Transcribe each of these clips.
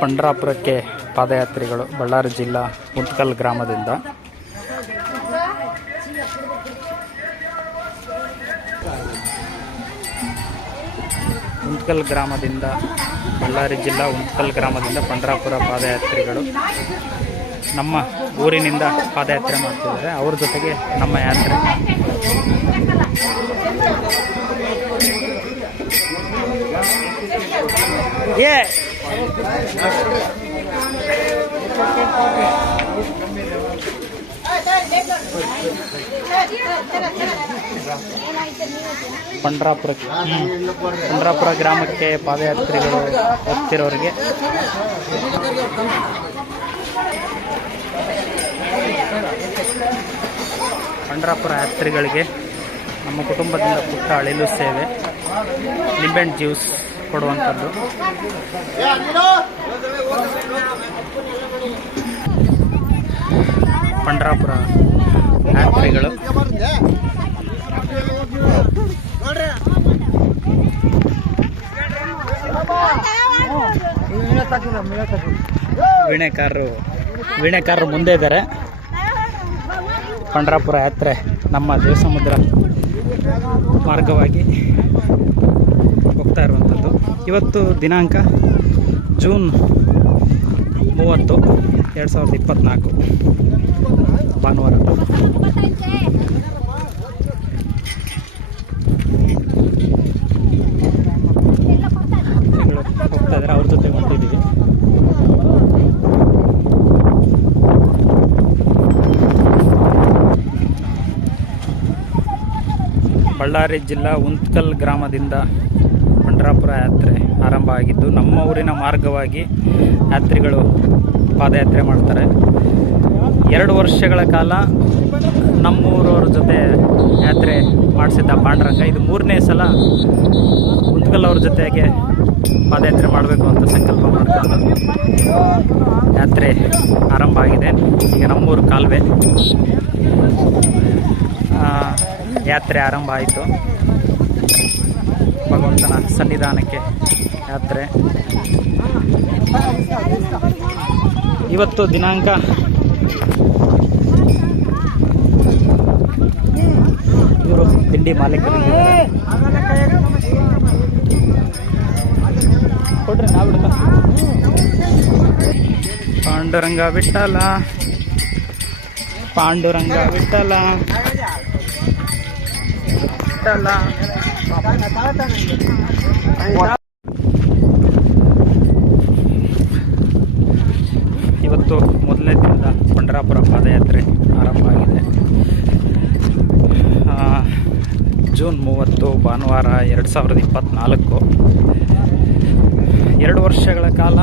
ಪಂಡ್ರಾಪುರಕ್ಕೆ ಪಾದಯಾತ್ರಿಗಳು ಬಳ್ಳಾರಿ ಜಿಲ್ಲಾ ಉಂತ್ಕಲ್ ಗ್ರಾಮದಿಂದ ಬಳ್ಳಾರಿ ಜಿಲ್ಲಾ ಉಂತ್ಕಲ್ ಗ್ರಾಮದಿಂದ ಪಂಡ್ರಾಪುರ ಪಾದಯಾತ್ರಿಗಳು ನಮ್ಮ ಊರಿನಿಂದ ಪಾದಯಾತ್ರೆ ಮಾಡ್ತಿದ್ದಾರೆ. ಅವ್ರ ಜೊತೆಗೆ ನಮ್ಮ ಯಾತ್ರೆ. ಪಂಡ್ರಾಪುರ ಗ್ರಾಮಕ್ಕೆ ಪಾದಯಾತ್ರಿಗಳು ಹೋಗ್ತಿರೋರಿಗೆ ಪಂಡ್ರಾಪುರ ಯಾತ್ರಿಗಳಿಗೆ ನಮ್ಮ ಕುಟುಂಬದಿಂದ ಪುಟ್ಟ ಅಳಿಲು ಸೇವೆ, ನಿಂಬೆಹಣ್ಣು ಜ್ಯೂಸ್ ಕೊಡುವಂಥದ್ದು. ಪಂಡ್ರಾಪುರ ಯಾತ್ರಿಗಳು ವೀಣೆಕಾರರು ಮುಂದೆ ಇದ್ದಾರೆ. ಪಂಡ್ರಾಪುರ ಯಾತ್ರೆ ನಮ್ಮ ದೇವಸಮುದ್ರ ಮಾರ್ಗವಾಗಿ ಹೋಗ್ತಾ ಇರುವಂಥದ್ದು. ಇವತ್ತು ದಿನಾಂಕ ಜೂನ್ 30, 2024 ಭಾನುವಾರ. ಹೋಗ್ತಾ ಇದ್ದಾರೆ, ಅವ್ರ ಜೊತೆ ಹೊಂಟಿದ್ದೀವಿ. ಬಳ್ಳಾರಿ ಜಿಲ್ಲಾ ಉಂತ್ಕಲ್ ಗ್ರಾಮದಿಂದ ಪಂಡ್ರಾಪುರ ಯಾತ್ರೆ ಆರಂಭ ಆಗಿದ್ದು, ನಮ್ಮ ಊರಿನ ಮಾರ್ಗವಾಗಿ ಯಾತ್ರಿಗಳು ಪಾದಯಾತ್ರೆ ಮಾಡ್ತಾರೆ. 2 ವರ್ಷಗಳ ಕಾಲ ನಮ್ಮೂರವ್ರ ಜೊತೆ ಯಾತ್ರೆ ಮಾಡಿಸಿದ್ದ ಪಾಂಡುರಂಗ ಇದು 3ನೇ ಸಲ ಉಂತ್ಕಲ್ ಅವ್ರ ಜೊತೆಗೆ ಪಾದಯಾತ್ರೆ ಮಾಡಬೇಕು ಅಂತ ಸಂಕಲ್ಪ ಮಾಡ್ಕೊಂಡು ಯಾತ್ರೆ ಆರಂಭ ಆಗಿದೆ. ಈಗ ನಮ್ಮೂರು ಕಾಲುವೆ ಯಾತ್ರೆ ಆರಂಭ ಆಯಿತು. ಭಗವಂತನ ಸನ್ನಿಧಾನಕ್ಕೆ ಯಾತ್ರೆ. ಇವತ್ತು ದಿನಾಂಕ ಇವರು ತಿಂಡಿ ಮಾಲೀಕರು ಕೊಡ್ರಿ, ನಾವು ಬಿಡ್ತಾ. ಪಾಂಡುರಂಗ ವಿಠಲ, ಪಾಂಡುರಂಗ ವಿಠಲ ವಿಠಲ. ಇವತ್ತು ಮೊದಲನೇ ದಿನದ ಪಂಡ್ರಾಪುರ ಪಾದಯಾತ್ರೆ ಆರಂಭ ಆಗಿದೆ. ಜೂನ್ 30 ಭಾನುವಾರ 2024. 2 ವರ್ಷಗಳ ಕಾಲ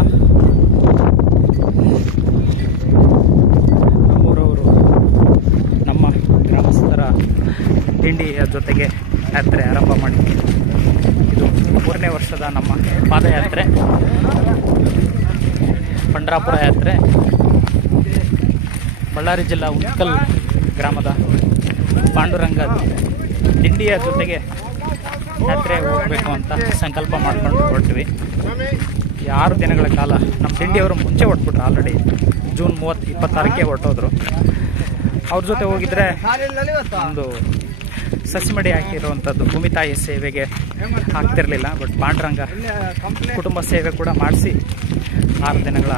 ನಮ್ಮೂರವರು ನಮ್ಮ ಗ್ರಾಮಸ್ಥರ ತಿಂಡಿಯ ಜೊತೆಗೆ ಯಾತ್ರೆ ಆರಂಭ ಮಾಡಿದ್ವಿ. ಇದು 3ನೇ ವರ್ಷದ ನಮ್ಮ ಪಾದಯಾತ್ರೆ, ಪಂಡ್ರಾಪುರ ಯಾತ್ರೆ. ಬಳ್ಳಾರಿ ಜಿಲ್ಲಾ ಉಂತ್ಕಲ್ ಗ್ರಾಮದ ಪಾಂಡುರಂಗ ತಿಂಡಿಯ ಜೊತೆಗೆ ಯಾತ್ರೆ ಹೋಗಬೇಕು ಅಂತ ಸಂಕಲ್ಪ ಮಾಡ್ಕೊಂಡು ಹೊರಟ್ವಿ. 6 ದಿನಗಳ ಕಾಲ ನಮ್ಮ ತಿಂಡಿಯವರು ಮುಂಚೆ ಹೊರಟ್ಬಿಟ್ರು. Already June 26ಕ್ಕೆ ಹೊರಟೋದ್ರು. ಅವ್ರ ಜೊತೆ ಹೋಗಿದ್ರೆ ಒಂದು ಸಸಿಮಡಿ ಹಾಕಿರುವಂಥದ್ದು ಭೂಮಿ ತಾಯಿ ಸೇವೆಗೆ ಆಗ್ತಿರಲಿಲ್ಲ. ಬಟ್ ಪಾಂಡುರಂಗ ಕುಟುಂಬ ಸೇವೆ ಕೂಡ ಮಾಡಿಸಿ 6 ದಿನಗಳ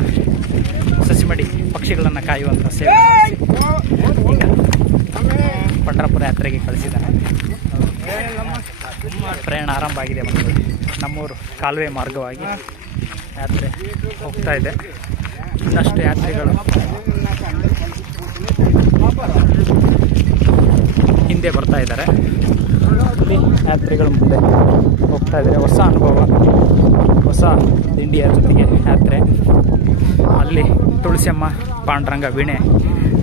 ಸಸಿಮಡಿ ಪಕ್ಷಿಗಳನ್ನು ಕಾಯುವಂಥ ಸೇವೆ ಈಗ ಪಂಡ್ರಾಪುರ ಯಾತ್ರೆಗೆ ಕಳಿಸಿದ್ದಾನೆ. ಪ್ರಯಾಣ ಆರಂಭ ಆಗಿದೆ. ನಮ್ಮೂರು ಕಾಲುವೆ ಮಾರ್ಗವಾಗಿ ಯಾತ್ರೆ ಹೋಗ್ತಾ ಇದೆ. ಇನ್ನಷ್ಟು ಯಾತ್ರಿಗಳು ಹಿಂದೆ ಬರ್ತಾ ಇದ್ದಾರೆ. ಇಲ್ಲಿ ಯಾತ್ರಿಗಳು ಮುಂದೆ ಹೋಗ್ತಾ ಇದ್ದಾರೆ. ಹೊಸ ಅನುಭವ, ಹೊಸ ತಿಂಡಿಯ ಜೊತೆಗೆ ಯಾತ್ರೆ. ಅಲ್ಲಿ ತುಳಸಿಯಮ್ಮ ಪಾಂಡುರಂಗ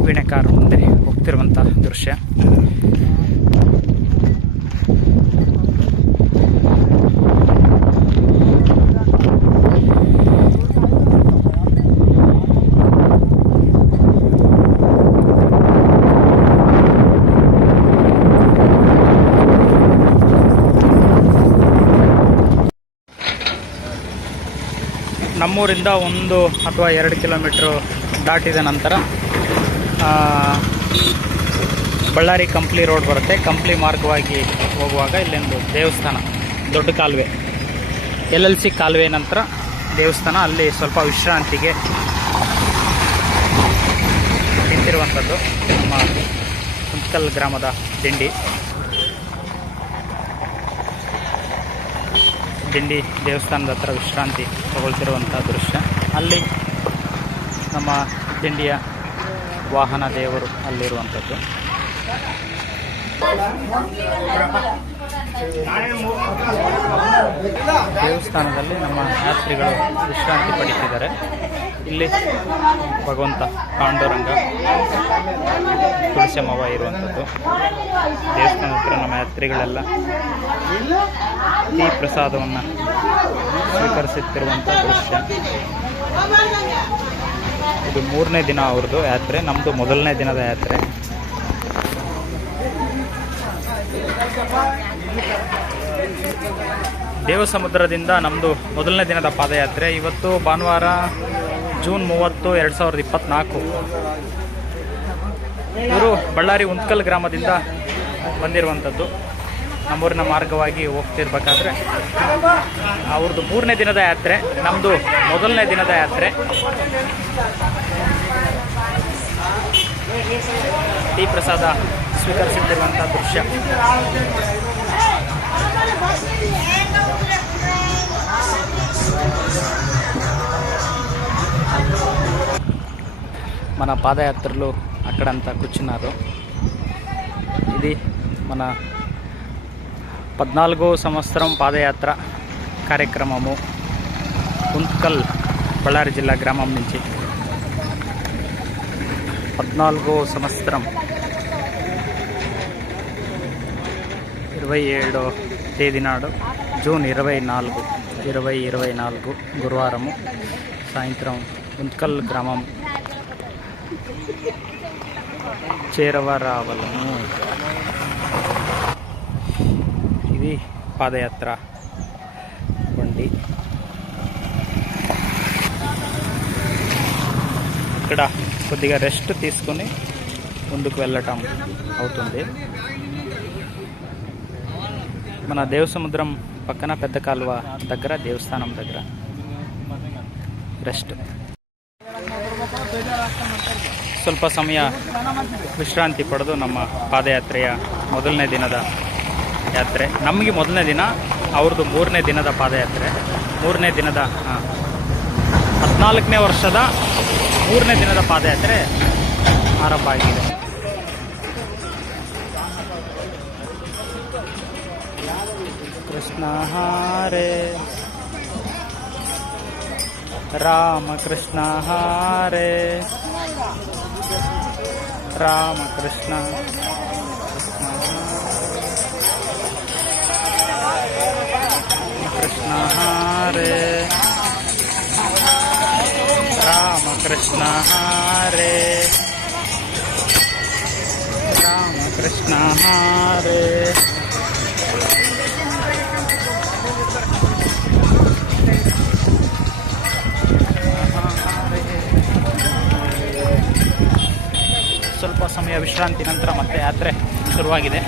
ವೀಣೆಕಾರ ಮುಂದೆ ಹೋಗ್ತಿರುವಂಥ ದೃಶ್ಯ. ನಮ್ಮೂರಿಂದ 1 ಅಥವಾ 2 ಕಿಲೋಮೀಟ್ರು ದಾಟಿದ ನಂತರ ಬಳ್ಳಾರಿ ಕಂಪ್ಲಿ ರೋಡ್ ಬರುತ್ತೆ. ಕಂಪ್ಲಿ ಮಾರ್ಗವಾಗಿ ಹೋಗುವಾಗ ಇಲ್ಲೊಂದು ದೇವಸ್ಥಾನ, ದೊಡ್ಡ ಕಾಲುವೆ, LLC ಕಾಲುವೆ ನಂತರ ದೇವಸ್ಥಾನ. ಅಲ್ಲಿ ಸ್ವಲ್ಪ ವಿಶ್ರಾಂತಿಗೆ ನಿಂತಿರುವಂಥದ್ದು ನಮ್ಮ ಹುಂತ್ಕಲ್ ಗ್ರಾಮದ ದಿಂಡಿ ದೇವಸ್ಥಾನದ ಹತ್ರ ವಿಶ್ರಾಂತಿ ತಗೊಳ್ತಿರುವಂಥ ದೃಶ್ಯ. ಅಲ್ಲಿ ನಮ್ಮ ದಿಂಡಿಯ ವಾಹನ ದೇವರು ಅಲ್ಲಿರುವಂಥದ್ದು. ದೇವಸ್ಥಾನದಲ್ಲಿ ನಮ್ಮ ಯಾತ್ರಿಗಳು ವಿಶ್ರಾಂತಿ ಪಡೀತಿದ್ದಾರೆ. ಇಲ್ಲಿ ಭಗವಂತ ಪಾಂಡುರಂಗ, ತುಳಸಿಯಮ್ಮವ್ವ ಇರುವಂಥದ್ದು. ದೇವಸ್ಥಾನದ ಹತ್ರ ನಮ್ಮ ಯಾತ್ರಿಗಳೆಲ್ಲ ಈ ಪ್ರಸಾದವನ್ನು ಸ್ವೀಕರಿಸುತ್ತಿರುವಂಥ ದೃಶ್ಯ. ಇದು 3ನೇ ದಿನ ಅವ್ರದ್ದು ಯಾತ್ರೆ, ನಮ್ಮದು ಮೊದಲನೇ ದಿನದ ಯಾತ್ರೆ. ದೇವಸಮುದ್ರದಿಂದ ನಮ್ಮದು ಮೊದಲನೇ ದಿನದ ಪಾದಯಾತ್ರೆ. ಇವತ್ತು ಭಾನುವಾರ ಜೂನ್ 30, 2024. ಇವರು ಬಳ್ಳಾರಿ ಹುಂತ್ಕಲ್ ಗ್ರಾಮದಿಂದ ಬಂದಿರುವಂಥದ್ದು. ನಮ್ಮೂರಿನ ಮಾರ್ಗವಾಗಿ ಹೋಗ್ತಿರ್ಬೇಕಾದ್ರೆ ಅವ್ರದ್ದು 3ನೇ ದಿನದ ಯಾತ್ರೆ, ನಮ್ಮದು ಮೊದಲನೇ ದಿನದ ಯಾತ್ರೆ. ಈ ಪ್ರಸಾದ ಸ್ವೀಕರಿಸುತ್ತಿರುವಂಥ ದೃಶ್ಯ. మన పాదయాత్రలు అక్కడంతా కూర్చున్నారు. ఇది మన 14వ సంవత్సరం పాదయాత్ర కార్యక్రమము ಹುಂತ್ಕಲ್ బళ్ళారి జిల్లా గ్రామం నుంచి 14వ సంవత్సరం 27వ తేదీ నాడు జూన్ 24, 2024 గురువారము సాయంత్రం ಹುಂತ್ಕಲ್ గ్రామం చేరవరావలను. ఇది పాదయాత్ర బండి. ఇక్కడ కొద్దిగా రెస్ట్ తీసుకొని ముందుకు వెళ్ళటం అవుతుంది. మన దేవసముద్రం పక్కన పెద్ద కాలువ దగ్గర, దేవస్థానం దగ్గర రెస్ట్. ಸ್ವಲ್ಪ ಸಮಯ ವಿಶ್ರಾಂತಿ ಪಡೆದು ನಮ್ಮ ಪಾದಯಾತ್ರೆಯ ಮೊದಲನೇ ದಿನದ ಯಾತ್ರೆ. ನಮಗೆ ಮೊದಲನೇ ದಿನ, ಅವ್ರದ್ದು 3ನೇ ದಿನದ ಪಾದಯಾತ್ರೆ. 3ನೇ ದಿನದ 14ನೇ ವರ್ಷದ 3ನೇ ದಿನದ ಪಾದಯಾತ್ರೆ ಆರಂಭ ಆಗಿದೆ. ಕೃಷ್ಣ ಹರೇ ರಾಮ, ಕೃಷ್ಣ ಹರೇ ರಾಮ, ಕೃಷ್ಣ ಕೃಷ್ಣ ಹರೇ ರಾಮ, ಕೃಷ್ಣ ಹರೇ ರಾಮ, ಕೃಷ್ಣ ಹರೇ. ಸ್ವಲ್ಪ ಸಮಯ ವಿಶ್ರಾಂತಿ ನಂತರ ಮತ್ತೆ ಯಾತ್ರೆ ಶುರುವಾಗಿದೆ.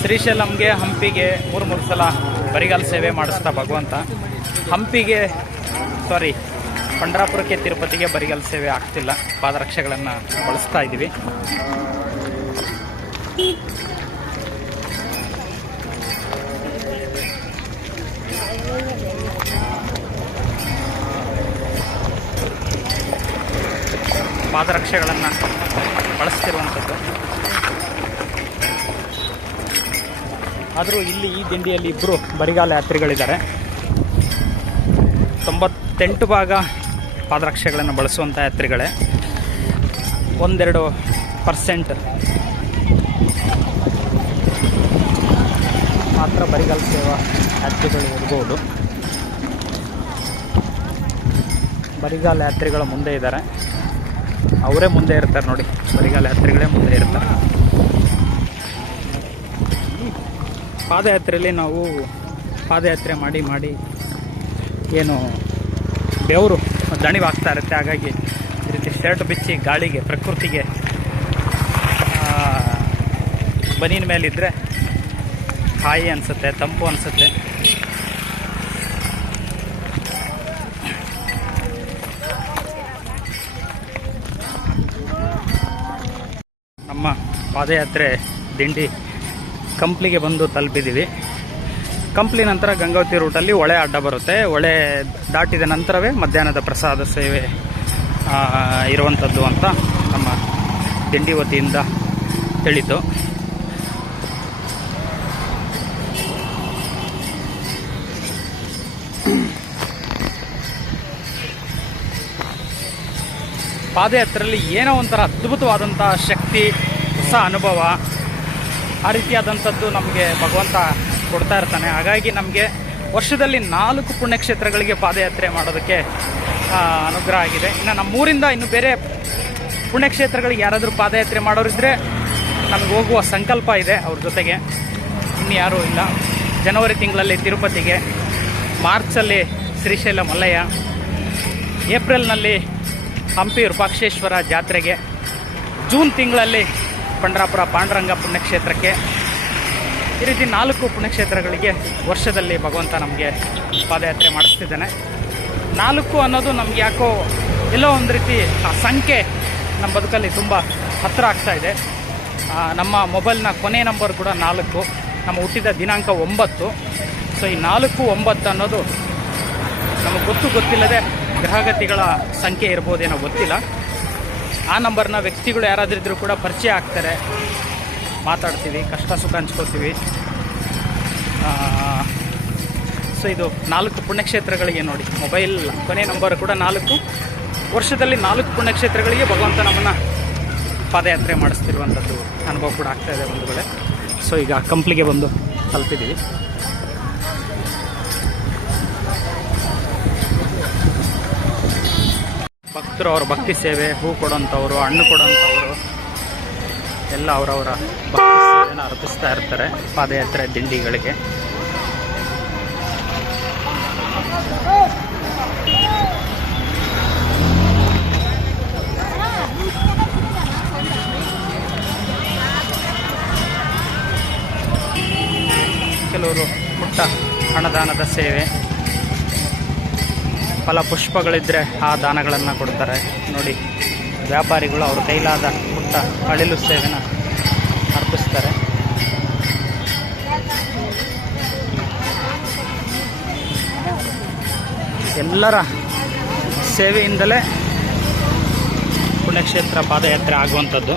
ಶ್ರೀಶೈಲಂಗೆ, ಹಂಪಿಗೆ 3 ಸಲ ಬರಿಗಾಲ ಸೇವೆ ಮಾಡಿಸ್ತಾ ಭಗವಂತ. ಪಂಡರಾಪುರಕ್ಕೆ, ತಿರುಪತಿಗೆ ಬರಿಗಾಲ ಸೇವೆ ಆಗ್ತಿಲ್ಲ. ಪಾದರಕ್ಷೆಗಳನ್ನು ಬಳಸ್ತಾ ಇದ್ದೀವಿ. ಪಾದರಕ್ಷೆಗಳನ್ನು ಬಳಸ್ತಿರುವಂಥದ್ದು. ಆದರೂ ಇಲ್ಲಿ ಈ ದಿಂಡಿಯಲ್ಲಿ 2 ಬರಿಗಾಲ ಯಾತ್ರಿಗಳಿದ್ದಾರೆ. 98 ಭಾಗ ಪಾದರಕ್ಷೆಗಳನ್ನು ಬಳಸುವಂಥ ಯಾತ್ರಿಗಳೇ. 1-2% ಮಾತ್ರ ಬರಿಗಾಲ ಸೇವಾ ಯಾತ್ರಿಗಳು ಇರ್ಬೋದು. ಬರಿಗಾಲ ಯಾತ್ರಿಗಳು ಮುಂದೆ ಇದ್ದಾರೆ, ಅವರೇ ಮುಂದೆ ಇರ್ತಾರೆ ನೋಡಿ. ಬರಿಗಾಲ ಯಾತ್ರಿಗಳೇ ಮುಂದೆ ಇರ್ತಾರೆ. ಪಾದಯಾತ್ರೆಯಲ್ಲಿ ನಾವು ಪಾದಯಾತ್ರೆ ಮಾಡಿ ಏನು ಬೆವರು ದಣಿವಾಗ್ತಾ ಇರುತ್ತೆ. ಹಾಗಾಗಿ ಈ ರೀತಿ ಶರ್ಟ್ ಬಿಚ್ಚಿ ಗಾಳಿಗೆ, ಪ್ರಕೃತಿಗೆ ಬನೀನ ಮೇಲಿದ್ದರೆ ಹಾಯಿ ಅನಿಸುತ್ತೆ, ತಂಪು ಅನಿಸುತ್ತೆ. ನಮ್ಮ ಪಾದಯಾತ್ರೆ ದಿಂಡಿ ಕಂಪ್ಲಿಗೆ ಬಂದು ತಲುಪಿದ್ದೀವಿ. ಕಂಪ್ಲಿ ನಂತರ ಗಂಗಾವತಿ ರೂಟಲ್ಲಿ ಹೊಳೆ ಅಡ್ಡ ಬರುತ್ತೆ. ಹೊಳೆ ದಾಟಿದ ನಂತರವೇ ಮಧ್ಯಾಹ್ನದ ಪ್ರಸಾದ ಸೇವೆ ಇರುವಂಥದ್ದು ಅಂತ ನಮ್ಮ ದಿಂಡಿ ವತಿಯಿಂದ ತಿಳಿತು. ಪಾದಯಾತ್ರೆಯಲ್ಲಿ ಏನೋ ಒಂಥರ ಅದ್ಭುತವಾದಂಥ ಶಕ್ತಿ, ಹೊಸ ಅನುಭವ, ಆ ರೀತಿಯಾದಂಥದ್ದು ನಮಗೆ ಭಗವಂತ ಕೊಡ್ತಾ ಇರ್ತಾನೆ. ಹಾಗಾಗಿ ನಮಗೆ ವರ್ಷದಲ್ಲಿ 4 ಪುಣ್ಯಕ್ಷೇತ್ರಗಳಿಗೆ ಪಾದಯಾತ್ರೆ ಮಾಡೋದಕ್ಕೆ ಅನುಗ್ರಹ ಆಗಿದೆ. ಇನ್ನು ನಮ್ಮೂರಿಂದ ಇನ್ನು ಬೇರೆ ಪುಣ್ಯಕ್ಷೇತ್ರಗಳಿಗೆ ಯಾರಾದರೂ ಪಾದಯಾತ್ರೆ ಮಾಡೋರಿದ್ದರೆ ನಮಗೆ ಹೋಗುವ ಸಂಕಲ್ಪ ಇದೆ. ಅವ್ರ ಜೊತೆಗೆ ಇನ್ನು ಯಾರೂ ಇಲ್ಲ. ಜನವರಿ ತಿಂಗಳಲ್ಲಿ ತಿರುಪತಿಗೆ, ಮಾರ್ಚಲ್ಲಿ ಶ್ರೀಶೈಲ ಮಲ್ಲಯ್ಯ, ಏಪ್ರಿಲ್ನಲ್ಲಿ ಹಂಪಿ ವಿರೂಪಾಕ್ಷೇಶ್ವರ ಜಾತ್ರೆಗೆ, ಜೂನ್ ತಿಂಗಳಲ್ಲಿ ಪಂಡರಾಪುರ ಪಾಂಡುರಂಗ ಪುಣ್ಯಕ್ಷೇತ್ರಕ್ಕೆ, ಈ ರೀತಿ 4 ಪುಣ್ಯಕ್ಷೇತ್ರಗಳಿಗೆ ವರ್ಷದಲ್ಲಿ ಭಗವಂತ ನಮಗೆ ಪಾದಯಾತ್ರೆ ಮಾಡಿಸ್ತಿದ್ದಾನೆ. 4 ಅನ್ನೋದು ನಮ್ಗೆ ಯಾಕೋ ಎಲ್ಲೋ ಒಂದು ರೀತಿ ಆ ಸಂಖ್ಯೆ ನಮ್ಮ ಬದುಕಲ್ಲಿ ತುಂಬ ಹತ್ತಿರ ಆಗ್ತಾಯಿದೆ. ನಮ್ಮ ಮೊಬೈಲ್ನ ಕೊನೆ ನಂಬರ್ ಕೂಡ 4, ನಮ್ಮ ಹುಟ್ಟಿದ ದಿನಾಂಕ 9. ಸೊ ಈ 4, 9 ಅನ್ನೋದು ನಮಗೆ ಗೊತ್ತಿಲ್ಲದೆ ಗ್ರಹಗತಿಗಳ ಸಂಖ್ಯೆ ಇರ್ಬೋದೇನೋ ಗೊತ್ತಿಲ್ಲ. ಆ ನಂಬರ್ನ ವ್ಯಕ್ತಿಗಳು ಯಾರಾದರೂ ಇದ್ದರೂ ಕೂಡ ಪರಿಚಯ ಆಗ್ತಾರೆ, ಮಾತಾಡ್ತೀವಿ, ಕಷ್ಟ ಸುಖ ಹಂಚ್ಕೋತೀವಿ. ಸೊ ಇದು 4 ಪುಣ್ಯಕ್ಷೇತ್ರಗಳಿಗೆ ನೋಡಿ, ಮೊಬೈಲ್ ಕೊನೆ ನಂಬರ್ ಕೂಡ 4. ವರ್ಷದಲ್ಲಿ 4 ಪುಣ್ಯಕ್ಷೇತ್ರಗಳಿಗೆ ಭಗವಂತ ನಮ್ಮನ್ನು ಪಾದಯಾತ್ರೆ ಮಾಡಿಸ್ತಿರುವಂಥದ್ದು ಅನುಭವ ಕೂಡ ಆಗ್ತಾಯಿದೆ ಬಂಧುಗಳೇ. ಸೊ ಈಗ ಕಂಪ್ಲಿಗೆ ಬಂದು ತಲುಪಿದ್ದೀವಿ. ಭಕ್ತರು ಅವ್ರ ಭಕ್ತಿ ಸೇವೆ, ಹೂ ಕೊಡೋಂಥವ್ರು, ಹಣ್ಣು ಕೊಡೋಂಥವ್ರು ಎಲ್ಲ ಅವರವರ ಭಕ್ತಿ ಸೇವೆಯನ್ನು ಅರ್ಪಿಸ್ತಾ ಇರ್ತಾರೆ ಪಾದಯಾತ್ರೆ ದಿಂಡಿಗಳಿಗೆ. ಕೆಲವರು ಪುಟ್ಟ ಹಣದಾನದ ಸೇವೆ, ಫಲಪುಷ್ಪಗಳಿದ್ದರೆ ಆ ದಾನಗಳನ್ನು ಕೊಡ್ತಾರೆ. ನೋಡಿ, ವ್ಯಾಪಾರಿಗಳು ಅವ್ರ ಕೈಲಾದ ಪುಟ್ಟ ಅಳಿಲು ಸೇವೆನ ಅರ್ಪಿಸ್ತಾರೆ. ಎಲ್ಲರ ಸೇವೆಯಿಂದಲೇ ಪುಣ್ಯಕ್ಷೇತ್ರ ಪಾದಯಾತ್ರೆ ಆಗುವಂಥದ್ದು.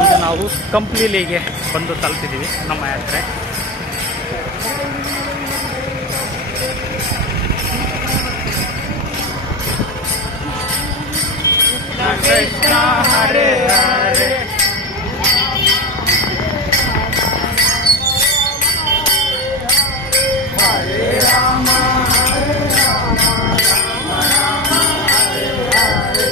ಈಗ ನಾವು ಕಂಪ್ಲಿಲಿಗೆ ಬಂದು ತಲುಪಿದ್ದೀವಿ ನಮ್ಮ ಯಾತ್ರೆ. ಕೃಷ್ಣ ಹರೇ ಹರೇ ಹರೇ ರಾಮ ಹರೇ ರಾಮ ರಾಮ ರಾಮ ಹರೇ ಹರೇ.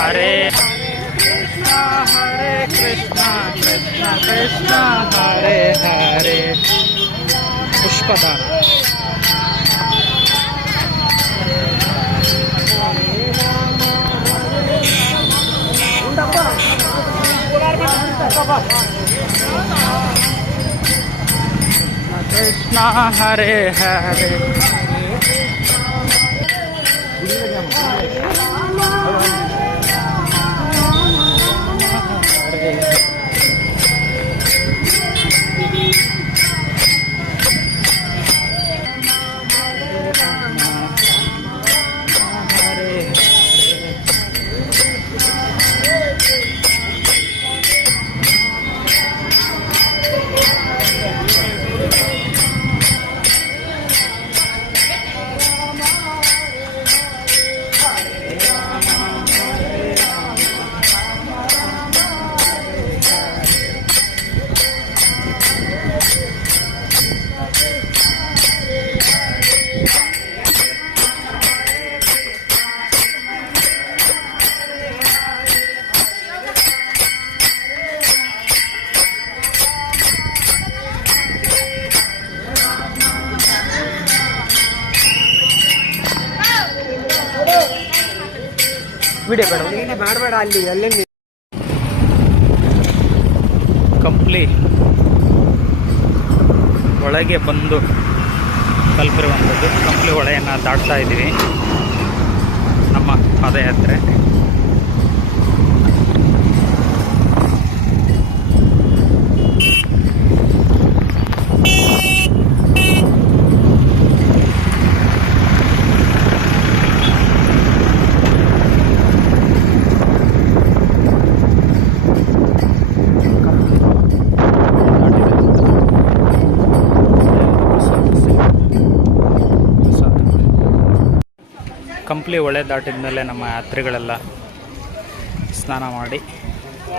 ಹರೇ ಕೃಷ್ಣ ಹರೇ ಕೃಷ್ಣ ಹರೇ ಕೃಷ್ಣ ಹರೇ ಕೃಷ್ಣ ಕೃಷ್ಣ ಕೃಷ್ಣ ಹರೇ ಹರೇ. ಪುಷ್ಪದಾನ. ಕೃಷ್ಣ ಹರೇ ಹರೇ. ವಿಡಿಯೋ ಮಾಡಬೇಡ ಅಲ್ಲಿ ಅಲ್ಲೇ ಕಂಪ್ಲಿ ಒಳಗೆ ಬಂದು ತಲುಪಿರುವಂಥದ್ದು. ಕಂಪ್ಲಿ ಹೊಳೆಯನ್ನು ದಾಟ್ತಾ ಇದ್ದೀವಿ ನಮ್ಮ ಪಾದಯಾತ್ರೆ. ಕಂಪ್ಲಿ ಹೊಳೆ ದಾಟಿದ ಮೇಲೆ ನಮ್ಮ ಯಾತ್ರಿಗಳೆಲ್ಲ ಸ್ನಾನ ಮಾಡಿ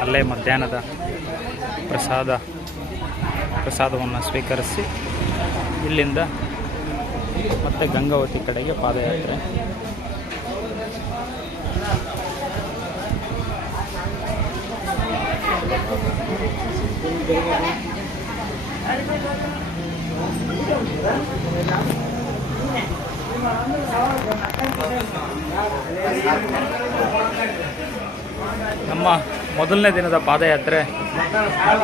ಅಲ್ಲೇ ಮಧ್ಯಾಹ್ನದ ಪ್ರಸಾದವನ್ನು ಸ್ವೀಕರಿಸಿ ಇಲ್ಲಿಂದ ಮತ್ತೆ ಗಂಗಾವತಿ ಕಡೆಗೆ ಪಾದಯಾತ್ರೆ. ನಮ್ಮ ಮೊದಲನೇ ದಿನದ ಪಾದಯಾತ್ರೆ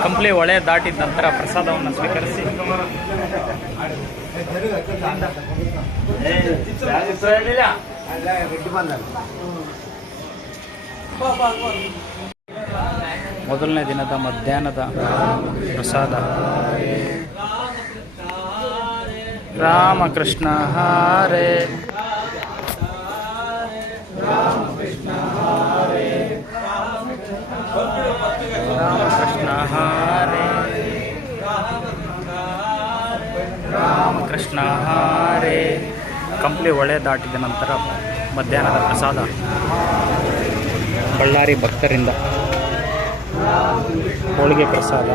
ಕಂಪ್ಲಿ ಹೊಳೆ ದಾಟಿದ ನಂತರ ಪ್ರಸಾದವನ್ನು ಸ್ವೀಕರಿಸಿ ಮೊದಲನೇ ದಿನದ ಮಧ್ಯಾಹ್ನದ ಪ್ರಸಾದ ರಾಮಕೃಷ್ಣ ಹರೇ ರಾಮಕೃಷ್ಣ ಹರೇ ರಾಮಕೃಷ್ಣ ಹರೇ. ಕಂಪ್ಲಿ ಹೊಳೆ ದಾಟಿದ ನಂತರ ಮಧ್ಯಾಹ್ನದ ಪ್ರಸಾದ ಬಳ್ಳಾರಿ ಭಕ್ತರಿಂದ ಹೋಳಿಗೆ ಪ್ರಸಾದ,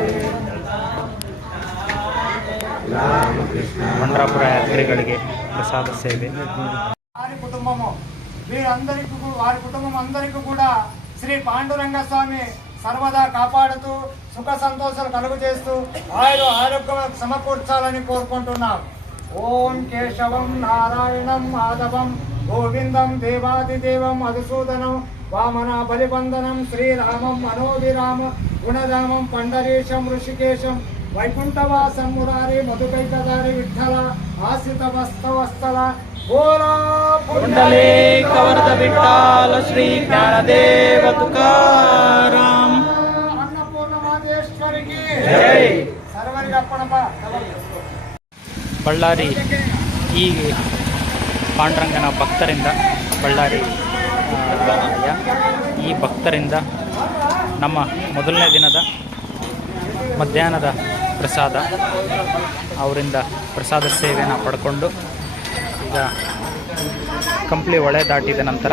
ಮಂಡ್ರಾಪುರ యాత్రిಗಳಿಗೆ ప్రసాద సేవ. వారి కుటుంబం అందరికీ కూడా శ్రీ పాండురంగ స్వామి సర్వదా కాపాడుతూ సుఖ సంతోషాలు కలుగు చేస్తూ ఆరోగ్యం సమకూర్చాలని కోరుకుంటున్నాం. ఓం కేశవం నారాయణం మాధవం గోవిందం దేవాదిదేవం మధుసూదనం వామన బలిబంధనం శ్రీరామం మనోభిరామ గుణధామం పండరీశం ఋషికేశం వైకుంఠవాసం మురారి మధుకైకదారి విఠల ఆశ్రిత వస్తవస్థల ಗೋಲಾ ಪುಂಡಲೀಕ ವರದ ವಿಠ್ಠಲ ಶ್ರೀ ಜ್ಞಾನದೇವ ತುಕಾರಾಮ್. ಅನ್ನಪೂರ್ಣಮಾದೇಶ್ವರಿಗೆ ಜೈ. ಸರ್ವರಿಗೆ ಅಪ್ಪಣಪ್ಪ. ಬಳ್ಳಾರಿ ಈ ಪಾಂಡುರಂಗನ ಭಕ್ತರಿಂದ ಈ ಭಕ್ತರಿಂದ ನಮ್ಮ ಮೊದಲನೇ ದಿನದ ಮಧ್ಯಾಹ್ನದ ಪ್ರಸಾದ ಅವರಿಂದ ಪ್ರಸಾದ ಸೇವೆಯನ್ನು ಪಡ್ಕೊಂಡು ಈಗ ಕಂಪ್ಲಿ ಹೊಳೆ ದಾಟಿದ ನಂತರ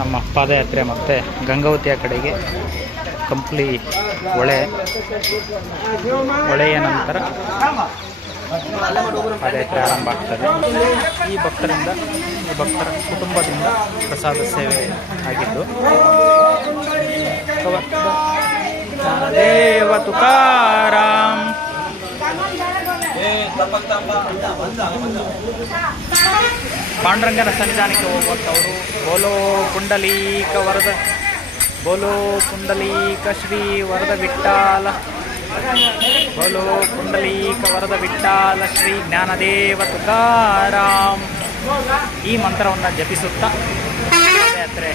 ನಮ್ಮ ಪಾದಯಾತ್ರೆ ಮತ್ತು ಗಂಗಾವತಿಯ ಕಡೆಗೆ ಕಂಪ್ಲಿ ಹೊಳೆಯ ನಂತರ ಪಾದಯಾತ್ರೆ ಆರಂಭ ಆಗ್ತದೆ. ಈ ಭಕ್ತರ ಕುಟುಂಬದಿಂದ ಪ್ರಸಾದ ಸೇವೆ ಆಗಿದ್ದು ದೇವ ತುಕಾರಾಮ್. ಪಾಂಡುರಂಗನ ಸನ್ನಿಧಾನಕ್ಕೆ ಹೋಗುವಂಥವರು ಬೋಲೋ ಪುಂಡಲೀಕ ವರದ ಬೋಲೋ ಪುಂಡಲೀಕ ಶ್ರೀ ವರದ ವಿಠ್ಠಲ ಬೋಲೋ ಪುಂಡಲೀಕ ವರದ ವಿಠ್ಠಲ ಶ್ರೀ ಜ್ಞಾನದೇವ ತುಕಾರಾಮ್ ಈ ಮಂತ್ರವನ್ನು ಜಪಿಸುತ್ತಾ ಪಾದಯಾತ್ರೆ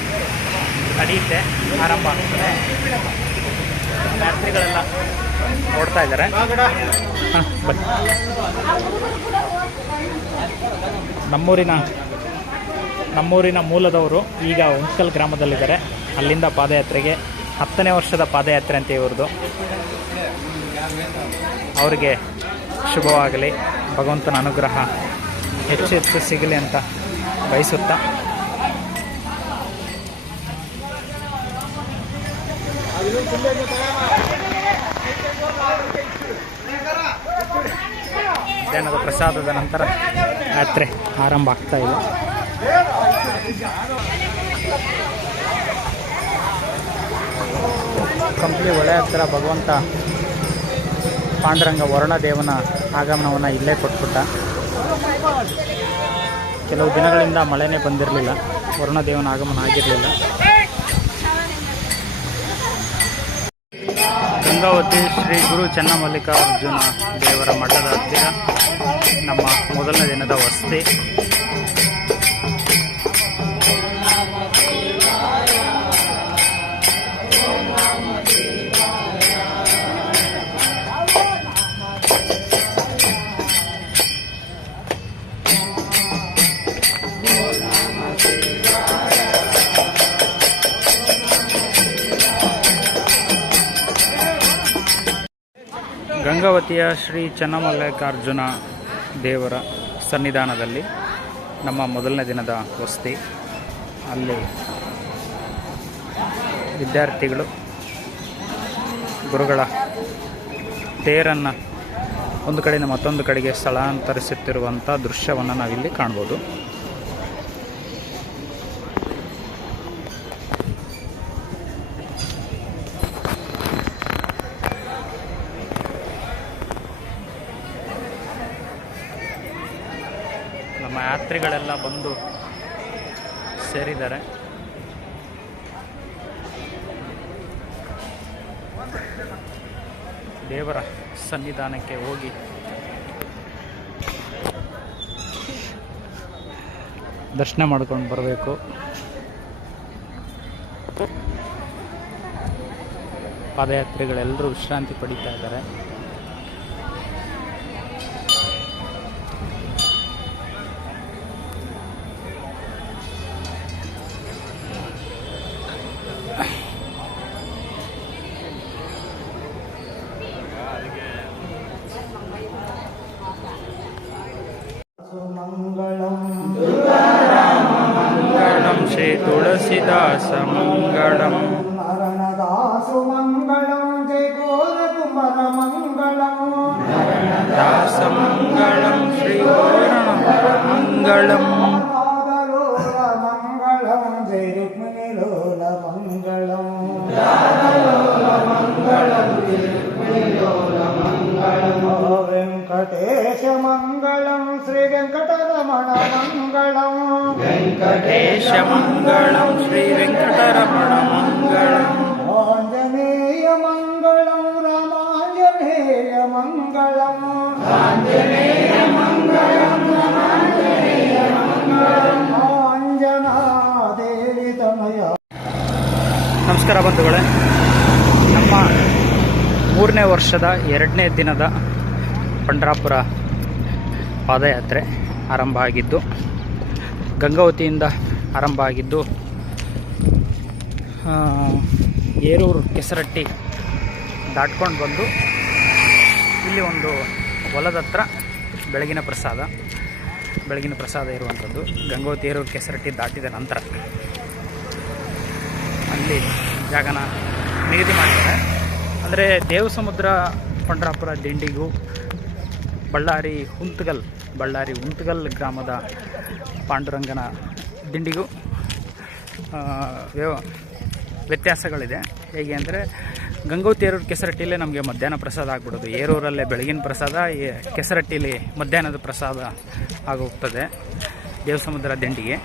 ನಡೆಯುತ್ತೆ, ಆರಂಭ ಆಗ್ತದೆ. ಯಾತ್ರಿಗಳೆಲ್ಲ ನೋಡ್ತಾ ಇದ್ದಾರೆ. ನಮ್ಮೂರಿನ ಮೂಲದವರು ಈಗ ಉಂಚ್ಕಲ್ ಗ್ರಾಮದಲ್ಲಿದ್ದಾರೆ. ಅಲ್ಲಿಂದ ಪಾದಯಾತ್ರೆಗೆ 10ನೇ ವರ್ಷದ ಪಾದಯಾತ್ರೆ ಅಂತ ಇವ್ರದ್ದು. ಅವರಿಗೆ ಶುಭವಾಗಲಿ, ಭಗವಂತನ ಅನುಗ್ರಹ ಹೆಚ್ಚು ಹೆಚ್ಚು ಸಿಗಲಿ ಅಂತ ಬಯಸುತ್ತಾ ಮಧ್ಯಾಹ್ನದ ಪ್ರಸಾದದ ನಂತರ ಯಾತ್ರೆ ಆರಂಭ ಆಗ್ತಾ ಇದೆ. ಕಂಪ್ಲಿ ಹೊಳೆ ಹತ್ತಿರ ಭಗವಂತ ಪಾಂಡುರಂಗ ವರುಣದೇವನ ಆಗಮನವನ್ನು ಇಲ್ಲೇ ಕೊಟ್ಬಿಟ್ಟ. ಕೆಲವು ದಿನಗಳಿಂದ ಮಳೆನೇ ಬಂದಿರಲಿಲ್ಲ, ವರುಣದೇವನ ಆಗಮನ ಆಗಿರಲಿಲ್ಲ. ಗಂಗಾವತಿ ಶ್ರೀ ಗುರು ಚನ್ನಮಲ್ಲಿಕಾರ್ಜುನ ದೇವರ ಮಠದ ಹತ್ತಿರ ನಮ್ಮ ಮೊದಲನೇ ದಿನದ ವಸತಿ. ಗಂಗಾವತಿಯ ಶ್ರೀ ಚನ್ನಮಲ್ಲಿಕಾರ್ಜುನ ದೇವರ ಸನ್ನಿಧಾನದಲ್ಲಿ ನಮ್ಮ ಮೊದಲನೇ ದಿನದ ವಸತಿ. ಅಲ್ಲಿ ವಿದ್ಯಾರ್ಥಿಗಳು ಗುರುಗಳ ತೇರನ್ನು ಒಂದು ಕಡೆಯಿಂದ ಮತ್ತೊಂದು ಕಡೆಗೆ ಸ್ಥಳಾಂತರಿಸುತ್ತಿರುವಂಥ ದೃಶ್ಯವನ್ನು ನಾವಿಲ್ಲಿ ಕಾಣ್ಬೋದು. ನಮ್ಮ ಯಾತ್ರಿಗಳೆಲ್ಲ ಬಂದು ಸೇರಿದ್ದಾರೆ. ದೇವರ ಸನ್ನಿಧಾನಕ್ಕೆ ಹೋಗಿ ದರ್ಶನ ಮಾಡ್ಕೊಂಡು ಬರಬೇಕು. ಪಾದಯಾತ್ರಿಗಳೆಲ್ಲರೂ ವಿಶ್ರಾಂತಿ ಪಡೀತಾ ಇದ್ದಾರೆ. ಮಂಗಳಂ ಶ್ರೀ ತುಳಸಿದಾಸ ಮಂಗಳಂ ನಾರಾಯಣದಾಸು ಮಂಗಳಂ ಜಯ ಗೋರಕುಮಾರ ಮಂಗಳಂ ದಾಸ ಮಂಗಳಂ ಶ್ರೀ ಗೋರಣಮರ ಮಂಗಳಂ ಮಂಗಳಂ ಜಯ ರುಕ್ಮಿಣಿಲೋಲ ಮಂಗಳಂ ವೆಂಕಟೇಶ ಮಂಗಳಂ ಶ್ರೀ ವೆಂಕಟರಮಣ ಮಂಗಳಂ ವೆಂಕಟೇಶ ಮಂಗಳಂ ಶ್ರೀ ವೆಂಕಟರಮಣ ಮಂಗಳಂ ಆಂಜನೇಯ ಮಂಗಳಂ ರಾಮಾಂಜನೇಯ ಮಂಗಳಂ ಆಂಜನೇಯ ಮಂಗಳಂ ರಾಮಾಂಜನೇಯ ಮಂಗಳಂ ಆಂಜನಾ ದೇವಿ ತನಯ. ನಮಸ್ಕಾರ ಬಂಧುಗಳೇ, ನಮ್ಮ 3ನೇ ವರ್ಷದ 2ನೇ ದಿನದ ಪಂಢರಾಪುರ ಪಾದಯಾತ್ರೆ ಆರಂಭ ಆಗಿದ್ದು, ಗಂಗಾವತಿಯಿಂದ ಆರಂಭ ಆಗಿದ್ದು ಏರೂರು ಕೆಸರಟ್ಟಿ ದಾಟ್ಕೊಂಡು ಬಂದು ಇಲ್ಲಿ ಒಂದು ಹೊಲದ ಹತ್ರ ಬೆಳಗಿನ ಪ್ರಸಾದ ಇರುವಂಥದ್ದು. ಗಂಗಾವತಿ ಏರೂರು ಕೆಸರಟ್ಟಿ ದಾಟಿದ ನಂತರ ಅಲ್ಲಿ ಜಾಗನ ನಿಗದಿ ಮಾಡ್ತಾರೆ. ಅಂದರೆ ದೇವಸಮುದ್ರ ಪಂಢರಾಪುರ ದಿಂಡಿಗೂ ಬಳ್ಳಾರಿ ಉಂತಗಲ್ ಗ್ರಾಮದ ಪಾಂಡುರಂಗನ ದಿಂಡಿಗೂ ವ್ಯತ್ಯಾಸಗಳಿದೆ. ಹೇಗೆ ಅಂದರೆ ಗಂಗಾವತಿ ಏರೂರು ಕೆಸರಟ್ಟಿಲೇ ನಮಗೆ ಮಧ್ಯಾಹ್ನ ಪ್ರಸಾದ ಆಗಿಬಿಡೋದು, ಏರೂರಲ್ಲೇ ಬೆಳಗಿನ ಪ್ರಸಾದ, ಕೆಸರಟ್ಟಿಲಿ ಮಧ್ಯಾಹ್ನದ ಪ್ರಸಾದ ಆಗೋಗ್ತದೆ ದೇವಸಮುದ್ರ ದಿಂಡಿಗೆ.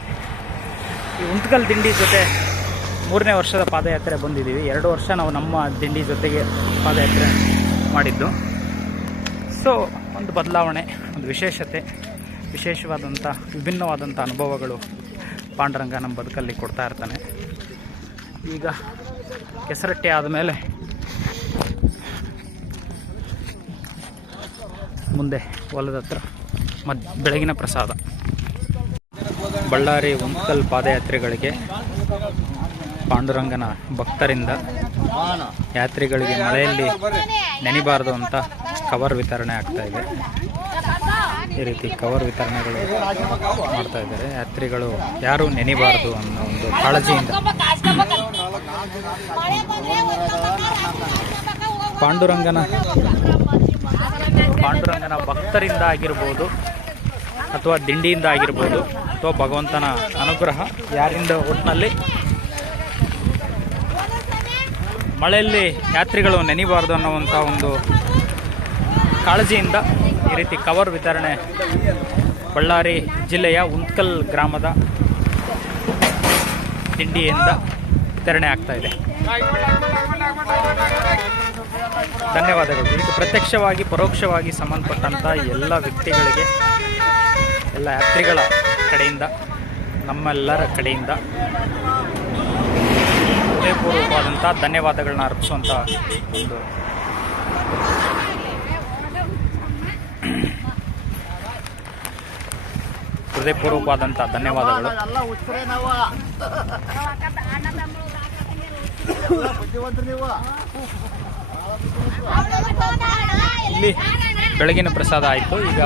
ಈ ಉಂತಗಲ್ ದಿಂಡಿ ಜೊತೆ 3ನೇ ವರ್ಷದ ಪಾದಯಾತ್ರೆ ಬಂದಿದ್ದೀವಿ. 2 ವರ್ಷ ನಾವು ನಮ್ಮ ದಿಂಡಿ ಜೊತೆಗೆ ಪಾದಯಾತ್ರೆ ಮಾಡಿದ್ದು. ಸೊ ಒಂದು ಬದಲಾವಣೆ, ಒಂದು ವಿಶೇಷವಾದಂಥ ವಿಭಿನ್ನವಾದಂಥ ಅನುಭವಗಳು ಪಾಂಡುರಂಗ ನಮ್ಮ ಬದುಕಲ್ಲಿ ಕೊಡ್ತಾ ಇರ್ತಾನೆ. ಈಗ ಕೆಸರಟ್ಟಿ ಆದಮೇಲೆ ಮುಂದೆ ಹೊಲದ ಹತ್ರ ಬೆಳಗಿನ ಪ್ರಸಾದ. ಬಳ್ಳಾರಿ ಉಂತಗಲ್ ಪಾದಯಾತ್ರೆಗಳಿಗೆ ಪಾಂಡುರಂಗನ ಭಕ್ತರಿಂದ ಯಾತ್ರಿಗಳಿಗೆ ಮಳೆಯಲ್ಲಿ ನೆನೆಬಾರದು ಅಂತ ಕವರ್ ವಿತರಣೆ ಆಗ್ತಾ ಇದೆ. ಈ ರೀತಿ ಕವರ್ ವಿತರಣೆಗಳು ಮಾಡ್ತಾ ಇದ್ದಾರೆ. ಯಾತ್ರಿಗಳು ಯಾರೂ ನೆನೆಬಾರದು ಅನ್ನೋ ಒಂದು ಕಾಳಜಿಯಿಂದ ಪಾಂಡುರಂಗನ ಭಕ್ತರಿಂದ ಆಗಿರ್ಬೋದು ಅಥವಾ ದಿಂಡಿಯಿಂದ ಆಗಿರ್ಬೋದು ಅಥವಾ ಭಗವಂತನ ಅನುಗ್ರಹ ಯಾರಿಂದ ಒಟ್ಟಿನಲ್ಲಿ ಮಳೆಯಲ್ಲಿ ಯಾತ್ರಿಗಳು ನೆನೆಬಾರ್ದು ಅನ್ನುವಂಥ ಒಂದು ಕಾಳಜಿಯಿಂದ ಈ ರೀತಿ ಕವರ್ ವಿತರಣೆ ಬಳ್ಳಾರಿ ಜಿಲ್ಲೆಯ ಉಂತಕಲ್ ಗ್ರಾಮದ ದಿಂಡಿಯಿಂದ ವಿತರಣೆ ಆಗ್ತಾ ಇದೆ. ಧನ್ಯವಾದಗಳು. ಇದಕ್ಕೆ ಪ್ರತ್ಯಕ್ಷವಾಗಿ ಪರೋಕ್ಷವಾಗಿ ಸಂಬಂಧಪಟ್ಟಂಥ ಎಲ್ಲ ವ್ಯಕ್ತಿಗಳಿಗೆ, ಎಲ್ಲ ಯಾತ್ರಿಗಳ ಕಡೆಯಿಂದ, ನಮ್ಮೆಲ್ಲರ ಕಡೆಯಿಂದ ಹೃದಯಪೂರ್ವಕವಾದಂಥ ಧನ್ಯವಾದಗಳನ್ನ ಅರ್ಪಿಸುವಂಥ ಒಂದು ಹೃದಯಪೂರ್ವಕವಾದಂಥ ಧನ್ಯವಾದಗಳು. ಇಲ್ಲಿ ಬೆಳಗಿನ ಪ್ರಸಾದ ಆಯಿತು. ಈಗ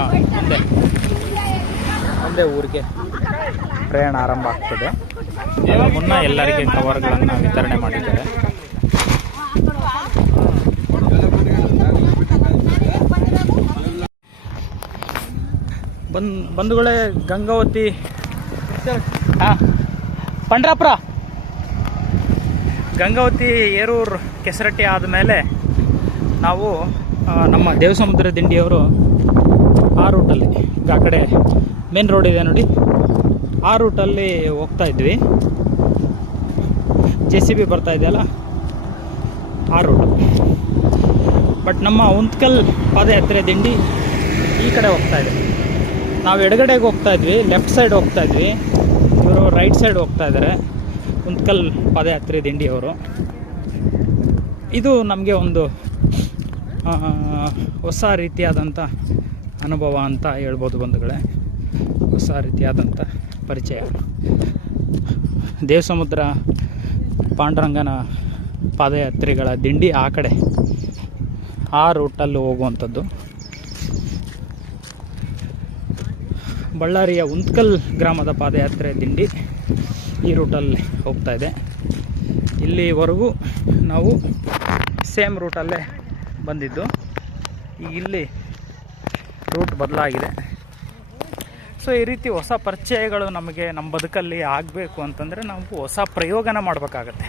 ಮುಂದೆ ಊರಿಗೆ ಪ್ರಯಾಣ ಆರಂಭ ಆಗ್ತದೆ. ಮುನ್ನ ಎಲ್ಲರಿಗೆ ಕವರ್ಗಳನ್ನು ವಿತರಣೆ ಮಾಡಿದ್ದಾರೆ. ಬಂಧುಗಳೇ, ಗಂಗಾವತಿ ಪಂಡ್ರಾಪುರ ಗಂಗಾವತಿ ಏರೂರು ಕೆಸರಟ್ಟಿ ಆದಮೇಲೆ ನಾವು ನಮ್ಮ ದೇವಸಮುದ್ರ ದಿಂಡಿಯವರು ಆ ರೂಟಲ್ಲಿ, ಆ ಕಡೆ ಮೇನ್ ರೋಡ್ ಇದೆ ನೋಡಿ, ಆ ರೂಟಲ್ಲಿ ಹೋಗ್ತಾ ಇದ್ವಿ. JCB ಬರ್ತಾ ಇದೆಯಲ್ಲ, ಆ ರೂಟು. ಬಟ್ ನಮ್ಮ ಉಂತ್ಕಲ್ ಪಾದಯಾತ್ರೆ ದಿಂಡಿ ಈ ಕಡೆ ಹೋಗ್ತಾ ಇದೆ. ನಾವು ಎಡಗಡೆಗೆ ಹೋಗ್ತಾ ಇದ್ವಿ, ಲೆಫ್ಟ್ ಸೈಡ್ ಹೋಗ್ತಾ ಇದ್ವಿ. ಇವರು ರೈಟ್ ಸೈಡ್ ಹೋಗ್ತಾ ಇದ್ದಾರೆ, ಉಂತ್ಕಲ್ ಪಾದಯಾತ್ರೆ ದಿಂಡಿಯವರು. ಇದು ನಮಗೆ ಒಂದು ಹೊಸ ರೀತಿಯಾದಂಥ ಅನುಭವ ಅಂತ ಹೇಳ್ಬೋದು ಬಂಧುಗಳೇ. ಹೊಸ ರೀತಿಯಾದಂಥ ಪರಿಚಯ. ದೇವಸಮುದ್ರ ಪಾಂಡುರಂಗನ ಪಾದಯಾತ್ರಿಗಳ ದಿಂಡಿ ಆ ಕಡೆ, ಆ ರೂಟಲ್ಲಿ ಹೋಗುವಂಥದ್ದು. ಬಳ್ಳಾರಿಯ ಉಂತ್ಕಲ್ ಗ್ರಾಮದ ಪಾದಯಾತ್ರೆ ದಿಂಡಿ ಈ ರೂಟಲ್ಲಿ ಹೋಗ್ತಾ ಇದೆ. ಇಲ್ಲಿವರೆಗೂ ನಾವು ಸೇಮ್ ರೂಟಲ್ಲೇ ಬಂದಿದ್ದು. ಈಗ ಇಲ್ಲಿ ರೂಟ್ ಬದಲಾಗಿದೆ. ಸೊ ಈ ರೀತಿ ಹೊಸ ಪರಿಚಯಗಳು ನಮಗೆ ನಮ್ಮ ಬದುಕಲ್ಲಿ ಆಗಬೇಕು ಅಂತಂದರೆ ನಾವು ಹೊಸ ಪ್ರಯೋಗನ ಮಾಡಬೇಕಾಗತ್ತೆ.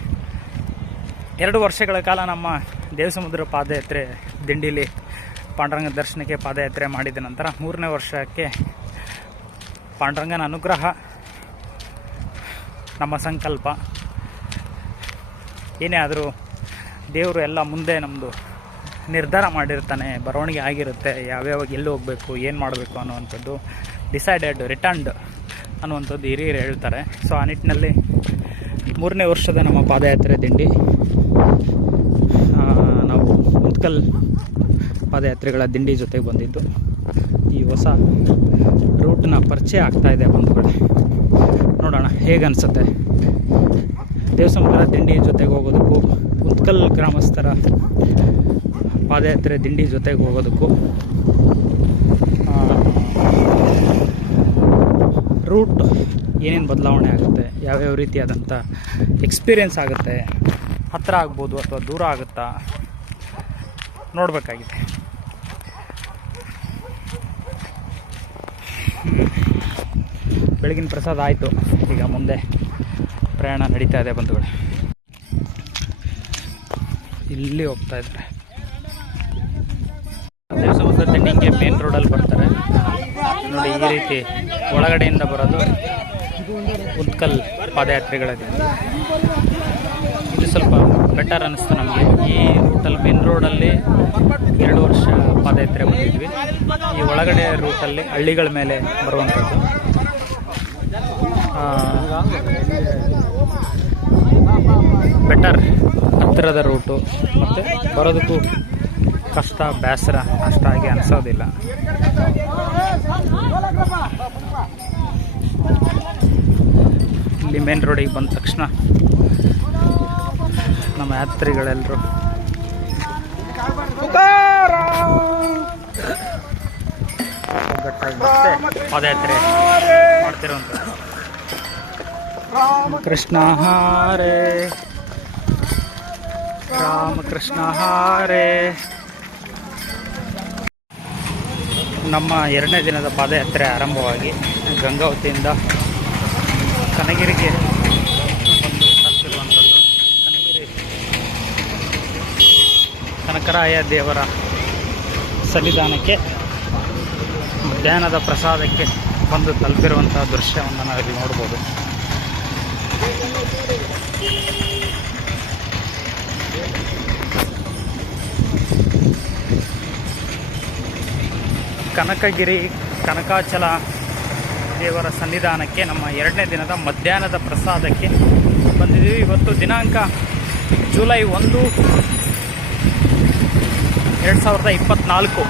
2 ವರ್ಷಗಳ ಕಾಲ ನಮ್ಮ ದೇವಸಮುದ್ರ ಪಾದಯಾತ್ರೆ ದಿಂಡಿಲಿ ಪಾಂಡುರಂಗ ದರ್ಶನಕ್ಕೆ ಪಾದಯಾತ್ರೆ ಮಾಡಿದ ನಂತರ 3ನೇ ವರ್ಷಕ್ಕೆ ಪಾಂಡುರಂಗನ ಅನುಗ್ರಹ, ನಮ್ಮ ಸಂಕಲ್ಪ ಏನೇ ಆದರೂ ದೇವರು ಎಲ್ಲ ಮುಂದೆ ನಮ್ಮದು ನಿರ್ಧಾರ ಮಾಡಿರ್ತಾನೆ, ಬರವಣಿಗೆ ಆಗಿರುತ್ತೆ. ಯಾವ್ಯಾವಾಗ ಎಲ್ಲಿ ಹೋಗಬೇಕು, ಏನು ಮಾಡಬೇಕು ಅನ್ನುವಂಥದ್ದು ಡಿಸೈಡೆಡ್, ರಿಟರ್ನ್ಡ್ ಅನ್ನುವಂಥದ್ದು ಹಿರಿಯರು ಹೇಳ್ತಾರೆ. ಸೊ ಆ ನಿಟ್ಟಿನಲ್ಲಿ 3ನೇ ವರ್ಷದ ನಮ್ಮ ಪಾದಯಾತ್ರೆ ದಿಂಡಿ ನಾವು ಉತ್ಕಲ್ ಪಾದಯಾತ್ರೆಗಳ ದಿಂಡಿ ಜೊತೆಗೆ ಬಂದಿದ್ದು. ಈ ಹೊಸ ರೂಟ್ನ ಪರಿಚಯ ಆಗ್ತಾಯಿದೆ ಬಂಧುಗಳೇ. ನೋಡೋಣ ಹೇಗೆ ಅನಿಸುತ್ತೆ. ದೇವಸಮುದ್ರ ದಿಂಡಿ ಜೊತೆಗೆ ಹೋಗೋದಕ್ಕೂ, ಉತ್ಕಲ್ ಗ್ರಾಮಸ್ಥರ ಪಾದಯಾತ್ರೆ ದಿಂಡಿ ಜೊತೆಗೆ ಹೋಗೋದಕ್ಕೂ ರೂಟ್ ಏನೇನು ಬದಲಾವಣೆ ಆಗುತ್ತೆ, ಯಾವ್ಯಾವ ರೀತಿಯಾದಂಥ ಎಕ್ಸ್ಪೀರಿಯೆನ್ಸ್ ಆಗುತ್ತೆ, ಹತ್ತಿರ ಆಗ್ಬೋದು ಅಥವಾ ದೂರ ಆಗುತ್ತಾ ನೋಡಬೇಕಾಗಿದೆ. ಬೆಳಗಿನ ಪ್ರಸಾದ ಆಯಿತು. ಈಗ ಮುಂದೆ ಪ್ರಯಾಣ ನಡೀತಾ ಇದೆ ಬಂಧುಗಳೇ. ಇಲ್ಲಿ ಹೋಗ್ತಾ ಇದ್ದಾರೆ. ದೇವಸಮುದ್ರ ದಿಂಡಿಗೆ ಮೇನ್ ರೋಡಲ್ಲಿ ಬರ್ತಾರೆ ನೋಡಿ. ಈ ರೀತಿ ಒಳಗಡೆಯಿಂದ ಬರೋದು ಉತ್ಕಲ್ ಪಾದಯಾತ್ರೆಗಳ ದಿಂಡಿ. ಇದು ಸ್ವಲ್ಪ ಬೆಟರ್ ಅನ್ನಿಸ್ತು ನಮಗೆ. ಈ ರೂಟಲ್ಲಿ, ಮೇನ್ ರೋಡಲ್ಲಿ 2 ವರ್ಷ ಪಾದಯಾತ್ರೆ ಬಂದಿದ್ವಿ. ಈ ಒಳಗಡೆ ರೂಟಲ್ಲಿ ಹಳ್ಳಿಗಳ ಮೇಲೆ ಬರುವಂಥದ್ದು ಬೆಟರ್, ಹತ್ತಿರದ ರೂಟು. ಮತ್ತು ಬರೋದಕ್ಕೂ ಕಷ್ಟ, ಬೇಸರ ಅಷ್ಟಾಗಿ ಅನಿಸೋದಿಲ್ಲ. ಇಲ್ಲಿ ಮೇನ್ ರೋಡಿಗೆ ಬಂದ ತಕ್ಷಣ ನಮ್ಮ ಯಾತ್ರಿಗಳೆಲ್ಲರೂ ಒಗ್ಗಟ್ಟಾಗಿ ಮತ್ತೆ ಪಾದಯಾತ್ರೆ ಮಾಡ್ತಿರುವಂಥದ್ದು. ಕೃಷ್ಣ ಹಾರೇ, ರಾಮಕೃಷ್ಣ ಹಾರೇ. ನಮ್ಮ 2ನೇ ದಿನದ ಪಾದಯಾತ್ರೆ ಆರಂಭವಾಗಿ ಗಂಗಾವತಿಯಿಂದ ಕನಗಿರಿಗೆ ಬಂದು ತಲುಪಿರುವಂಥದ್ದು. ಕನಗಿರಿ ಕನಕರಾಯ ದೇವರ ಸನ್ನಿಧಾನಕ್ಕೆ ಮಧ್ಯಾಹ್ನದ ಪ್ರಸಾದಕ್ಕೆ ಬಂದು ತಲುಪಿರುವಂಥ ದೃಶ್ಯವನ್ನು ನಾವಿಲ್ಲಿ ನೋಡ್ಬೋದು. ಕನಕಗಿರಿ ಕನಕಾಚಲ ದೇವರ ಸನ್ನಿಧಾನಕ್ಕೆ ನಮ್ಮ 2ನೇ ದಿನದ ಮಧ್ಯಾಹ್ನದ ಪ್ರಸಾದಕ್ಕೆ ಬಂದಿದ್ದೀವಿ. ಇವತ್ತು ದಿನಾಂಕ ಜುಲೈ 1, 2024.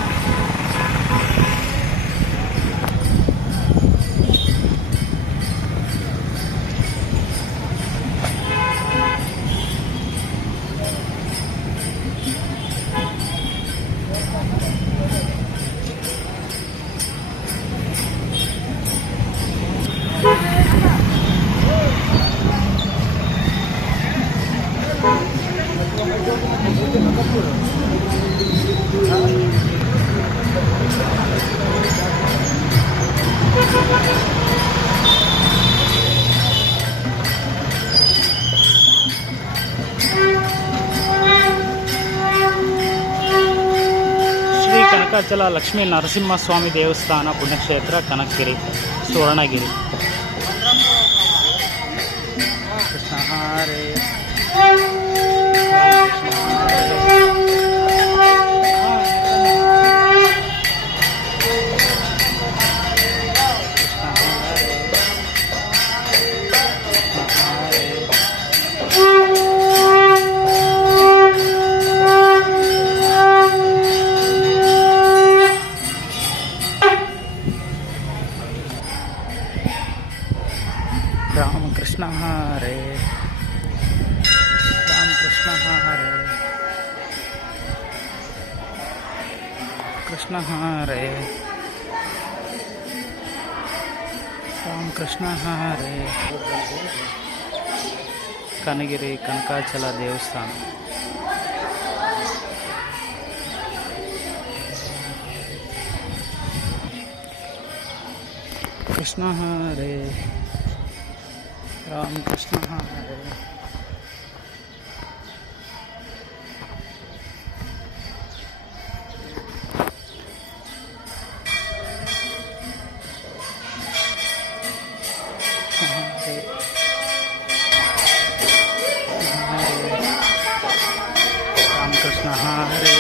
ಶ್ರೀ ಕನಕಾಚಲ ಲಕ್ಷ್ಮೀ ನರಸಿಂಹಸ್ವಾಮಿ ದೇವಸ್ಥಾನ ಪುಣ್ಯಕ್ಷೇತ್ರ ಕನಕಗಿರಿ ಸುವರ್ಣಗಿರಿ. ಕೃಷ್ಣ ಹರೇ रामकृष्ण हरे रामकृष्ण हरे कृष्ण हरे रामकृष्ण हरे. ಕನಗಿರಿ ಕನಕಾಚಲ ದೇವಸ್ಥಾನ. ಕೃಷ್ಣ ಹರೇ ರಾಮಕೃಷ್ಣ ಹರೇ. रामकृष्ण हरे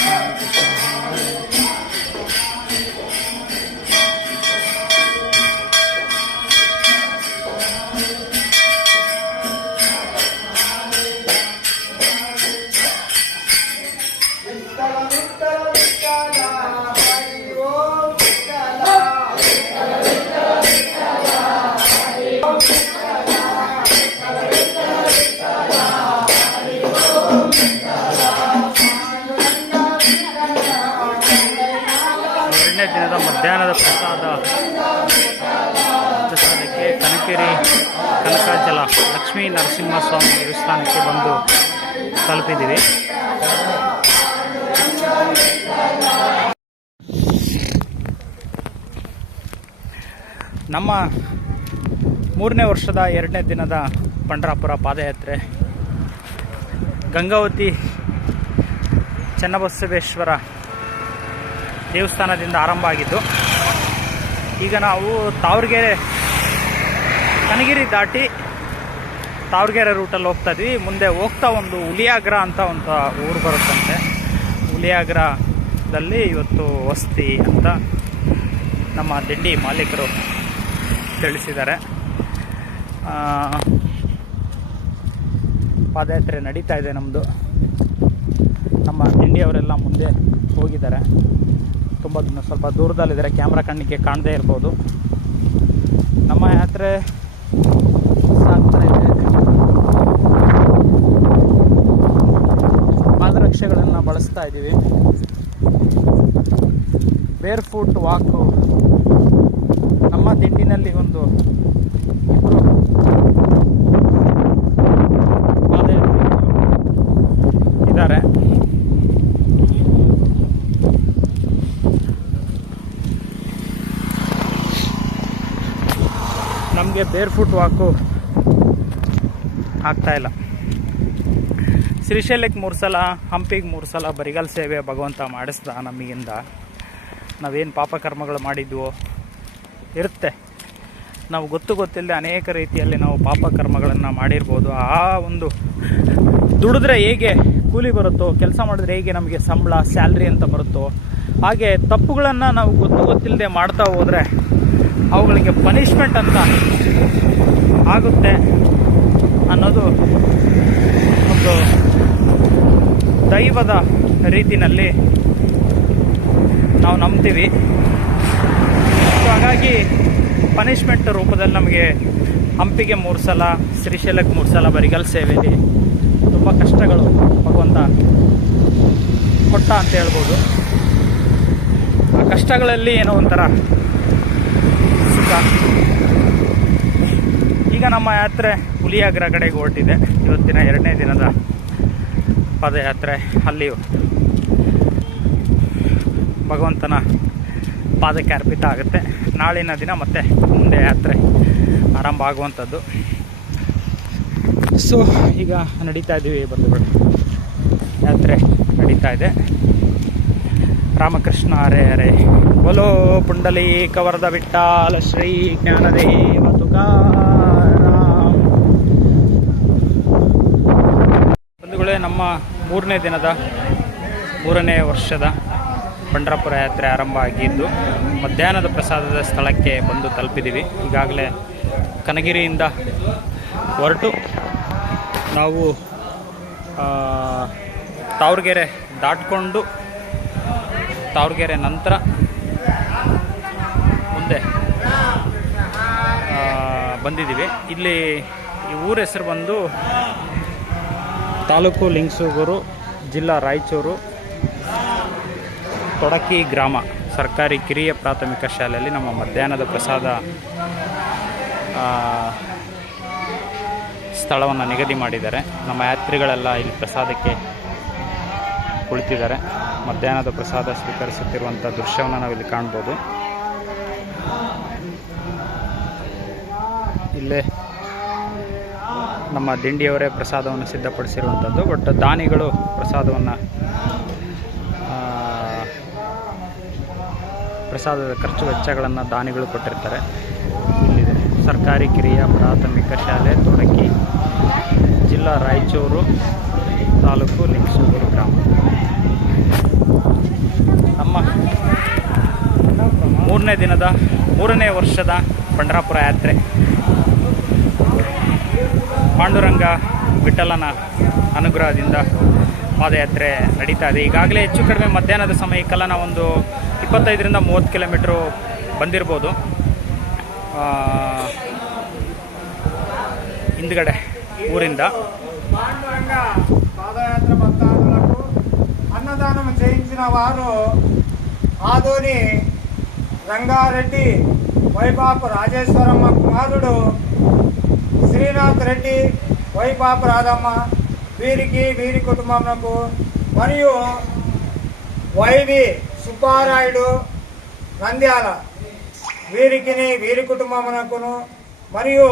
रामकृष्ण हरे. ದಿನದ ಮಧ್ಯಾಹ್ನದ ಪ್ರಸಾದಕ್ಕೆ ಕನಕಗಿರಿ ಕನಕಾಚಲ ಲಕ್ಷ್ಮೀ ನರಸಿಂಹಸ್ವಾಮಿ ದೇವಸ್ಥಾನಕ್ಕೆ ಬಂದು ತಲುಪಿದ್ದೀವಿ. ನಮ್ಮ 3ನೇ ವರ್ಷದ 2ನೇ ದಿನದ ಪಂಢರಾಪುರ ಪಾದಯಾತ್ರೆ ಗಂಗಾವತಿ ಚನ್ನಬಸವೇಶ್ವರ ದೇವಸ್ಥಾನದಿಂದ ಆರಂಭ ಆಗಿದ್ದು, ಈಗ ನಾವು ಕನಗಿರಿ ದಾಟಿ ತಾವರ್ಗೆರೆ ರೂಟಲ್ಲಿ ಹೋಗ್ತಾ ಇದ್ವಿ. ಮುಂದೆ ಹೋಗ್ತಾ ಒಂದು ಹುಲಿಯಾಗ್ರ ಅಂತ ಒಂದು ಊರು ಬರುತ್ತಂತೆ. ಹುಲಿಯಾಗ್ರದಲ್ಲಿ ಇವತ್ತು ವಸತಿ ಅಂತ ನಮ್ಮ ದಿಂಡಿ ಮಾಲೀಕರು ತಿಳಿಸಿದ್ದಾರೆ. ಪಾದಯಾತ್ರೆ ನಡೀತಾ ಇದೆ ನಮ್ಮದು. ನಮ್ಮ ದಿಂಡಿಯವರೆಲ್ಲ ಮುಂದೆ ಹೋಗಿದ್ದಾರೆ. ತುಂಬ ಸ್ವಲ್ಪ ದೂರದಲ್ಲಿದ್ದಾರೆ, ಕ್ಯಾಮ್ರಾ ಕಣ್ಣಿಗೆ ಕಾಣದೇ ಇರ್ಬೋದು. ನಮ್ಮ ಯಾತ್ರೆ ಸಾಗ್ತಾ ಇದೆ. ಪಾದರಕ್ಷೆಗಳನ್ನು ಬಳಸ್ತಾ ಇದ್ದೀವಿ. ಬೇರ್ ಫುಟ್ ವಾಕು. ನಮ್ಮ ದಿಂಡಿನಲ್ಲಿ ಒಂದು ಪಾದಯಾತ್ರೆ ಇದ್ದಾರೆ. ನಮಗೆ ಬೇರ್ ಫುಟ್ ವಾಕು ಆಗ್ತಾಯಿಲ್ಲ. ಶ್ರೀಶೈಲಕ್ಕೆ 3 ಸಲ, ಹಂಪಿಗೆ 3 ಸಲ ಬರಿಗಾಲ ಸೇವೆ ಭಗವಂತ ಮಾಡಿಸ್ದ ನಮಗಿಂದ. ನಾವೇನು ಪಾಪಕರ್ಮಗಳು ಮಾಡಿದ್ವೋ ಇರುತ್ತೆ. ನಾವು ಗೊತ್ತಿಲ್ಲದೆ ಅನೇಕ ರೀತಿಯಲ್ಲಿ ನಾವು ಪಾಪಕರ್ಮಗಳನ್ನು ಮಾಡಿರ್ಬೋದು. ಆ ಒಂದು ದುಡಿದ್ರೆ ಹೇಗೆ ಕೂಲಿ ಬರುತ್ತೋ, ಕೆಲಸ ಮಾಡಿದ್ರೆ ಹೇಗೆ ನಮಗೆ ಸಂಬಳ ಸ್ಯಾಲ್ರಿ ಅಂತ ಬರುತ್ತೋ, ಹಾಗೆ ತಪ್ಪುಗಳನ್ನು ನಾವು ಗೊತ್ತಿಲ್ಲದೆ ಮಾಡ್ತಾ ಹೋದರೆ ಅವುಗಳಿಗೆ ಪನಿಷ್ಮೆಂಟ್ ಅಂತ ಆಗುತ್ತೆ ಅನ್ನೋದು ಒಂದು ದೈವದ ರೀತಿಯಲ್ಲಿ ನಾವು ನಂಬ್ತೀವಿ. ಸೊ ಹಾಗಾಗಿ ಪನಿಷ್ಮೆಂಟ್ ರೂಪದಲ್ಲಿ ನಮಗೆ ಹಂಪಿಗೆ 3 ಸಲ, ಶ್ರೀಶೈಲಕ್ಕೆ 3 ಸಲ ಬರಿಗಲ್ ಸೇವೆಯಲ್ಲಿ ತುಂಬ ಕಷ್ಟಗಳು ಭಗವಂತ ಕೊಟ್ಟ ಅಂತ ಹೇಳ್ಬೋದು. ಆ ಕಷ್ಟಗಳಲ್ಲಿ ಏನೋ ಒಂಥರ ಸುಖ. ಈಗ ನಮ್ಮ ಯಾತ್ರೆ ಹುಲಿಯಾಗ್ರ ಕಡೆಗೆ ಹೊರಟಿದೆ. ಇವತ್ತಿನ 2ನೇ ದಿನದ ಪಾದಯಾತ್ರೆ. ಅಲ್ಲಿ ಭಗವಂತನ ಪಾದಕ್ಕೆ ಅರ್ಪಿತ ಆಗುತ್ತೆ. ನಾಳಿನ ದಿನ ಮತ್ತೆ ಮುಂದೆ ಯಾತ್ರೆ ಆರಂಭ ಆಗುವಂಥದ್ದು. ಸೊ ಈಗ ನಡೀತಾ ಇದ್ದೀವಿ ಬಂಧುಗಳು, ಯಾತ್ರೆ ನಡೀತಾ ಇದೆ. ರಾಮಕೃಷ್ಣ ಹರೇ ಹರೇ, ಬೋಲೋ ಪುಂಡಲೀಕ ವರದ ವಿಠ್ಠಲ ಶ್ರೀ ಜ್ಞಾನದೇವ ತುಕಾರಾಮ್. ಬಂಧುಗಳೇ, ನಮ್ಮ 3ನೇ ದಿನದ 3ನೇ ವರ್ಷದ ಪಂಢರಪುರ ಯಾತ್ರೆ ಆರಂಭ ಆಗಿದ್ದು ಮಧ್ಯಾಹ್ನದ ಪ್ರಸಾದದ ಸ್ಥಳಕ್ಕೆ ಬಂದು ತಲುಪಿದ್ದೀವಿ. ಈಗಾಗಲೇ ಕನಗಿರಿಯಿಂದ ಹೊರಟು ನಾವು ತಾವರ್ಗೆರೆ ದಾಟಿಕೊಂಡು ತಾವರ್ಗೆರೆ ನಂತರ ಮುಂದೆ ಬಂದಿದ್ದೀವಿ. ಇಲ್ಲಿ ಈ ಊರ ಹೆಸರು ಬಂದು ತಾಲೂಕು ಲಿಂಗಸೂಗೂರು, ಜಿಲ್ಲಾ ರಾಯಚೂರು, ತೊಡಕಿ ಗ್ರಾಮ ಸರ್ಕಾರಿ ಕಿರಿಯ ಪ್ರಾಥಮಿಕ ಶಾಲೆಯಲ್ಲಿ ನಮ್ಮ ಮಧ್ಯಾಹ್ನದ ಪ್ರಸಾದ ಸ್ಥಳವನ್ನು ನಿಗದಿ ಮಾಡಿದ್ದಾರೆ. ನಮ್ಮ ಯಾತ್ರಿಗಳೆಲ್ಲ ಇಲ್ಲಿ ಪ್ರಸಾದಕ್ಕೆ ಕುಳಿತಿದ್ದಾರೆ. ಮಧ್ಯಾಹ್ನದ ಪ್ರಸಾದ ಸ್ವೀಕರಿಸುತ್ತಿರುವಂಥ ದೃಶ್ಯವನ್ನು ನಾವಿಲ್ಲಿ ಕಾಣ್ಬೋದು. ಇಲ್ಲೇ ನಮ್ಮ ದಿಂಡಿಯವರೇ ಪ್ರಸಾದವನ್ನು ಸಿದ್ಧಪಡಿಸಿರುವಂಥದ್ದು. ಬಟ್ ದಾನಿಗಳು ಪ್ರಸಾದದ ಖರ್ಚು ವೆಚ್ಚಗಳನ್ನು ದಾನಿಗಳು ಕೊಟ್ಟಿರ್ತಾರೆ. ಇಲ್ಲಿದೆ ಸರ್ಕಾರಿ ಕಿರಿಯ ಪ್ರಾಥಮಿಕ ಶಾಲೆ ತೊಡಕಿ, ಜಿಲ್ಲಾ ರಾಯಚೂರು, ತಾಲೂಕು ಲಿಂಗಸೂಗೂರು ಗ್ರಾಮ. ನಮ್ಮ 3ನೇ ದಿನದ 3ನೇ ವರ್ಷದ ಪಂಢರಪುರ ಯಾತ್ರೆ ಪಾಂಡುರಂಗ ವಿಠಲನ ಅನುಗ್ರಹದಿಂದ ಪಾದಯಾತ್ರೆ ನಡೀತಾ ಇದೆ. ಈಗಾಗಲೇ ಹೆಚ್ಚು ಕಡಿಮೆ ಮಧ್ಯಾಹ್ನದ ಸಮಯಕ್ಕೆಲ್ಲ ನಾವೊಂದು 25ರಿಂದ 30 ಕಿಲೋಮೀಟ್ರು ಬಂದಿರ್ಬೋದು. ಹಿಂದ್ಗಡೆ ఊరిందా పాండురంగ పాదయాత్ర భక్తాదులకు అన్నదానం చేయించిన వారు ఆదోని రంగారెడ్డి వైపాపు రాజేశ్వరమ్మ కుమారుడు శ్రీనాథ్ రెడ్డి, వైపాపు రాధమ్మ, వీరి కుటుంబమునకు మరియు వైవి సుబ్బారాయుడు నంద్యాల వీరి కుటుంబమునకును మరియు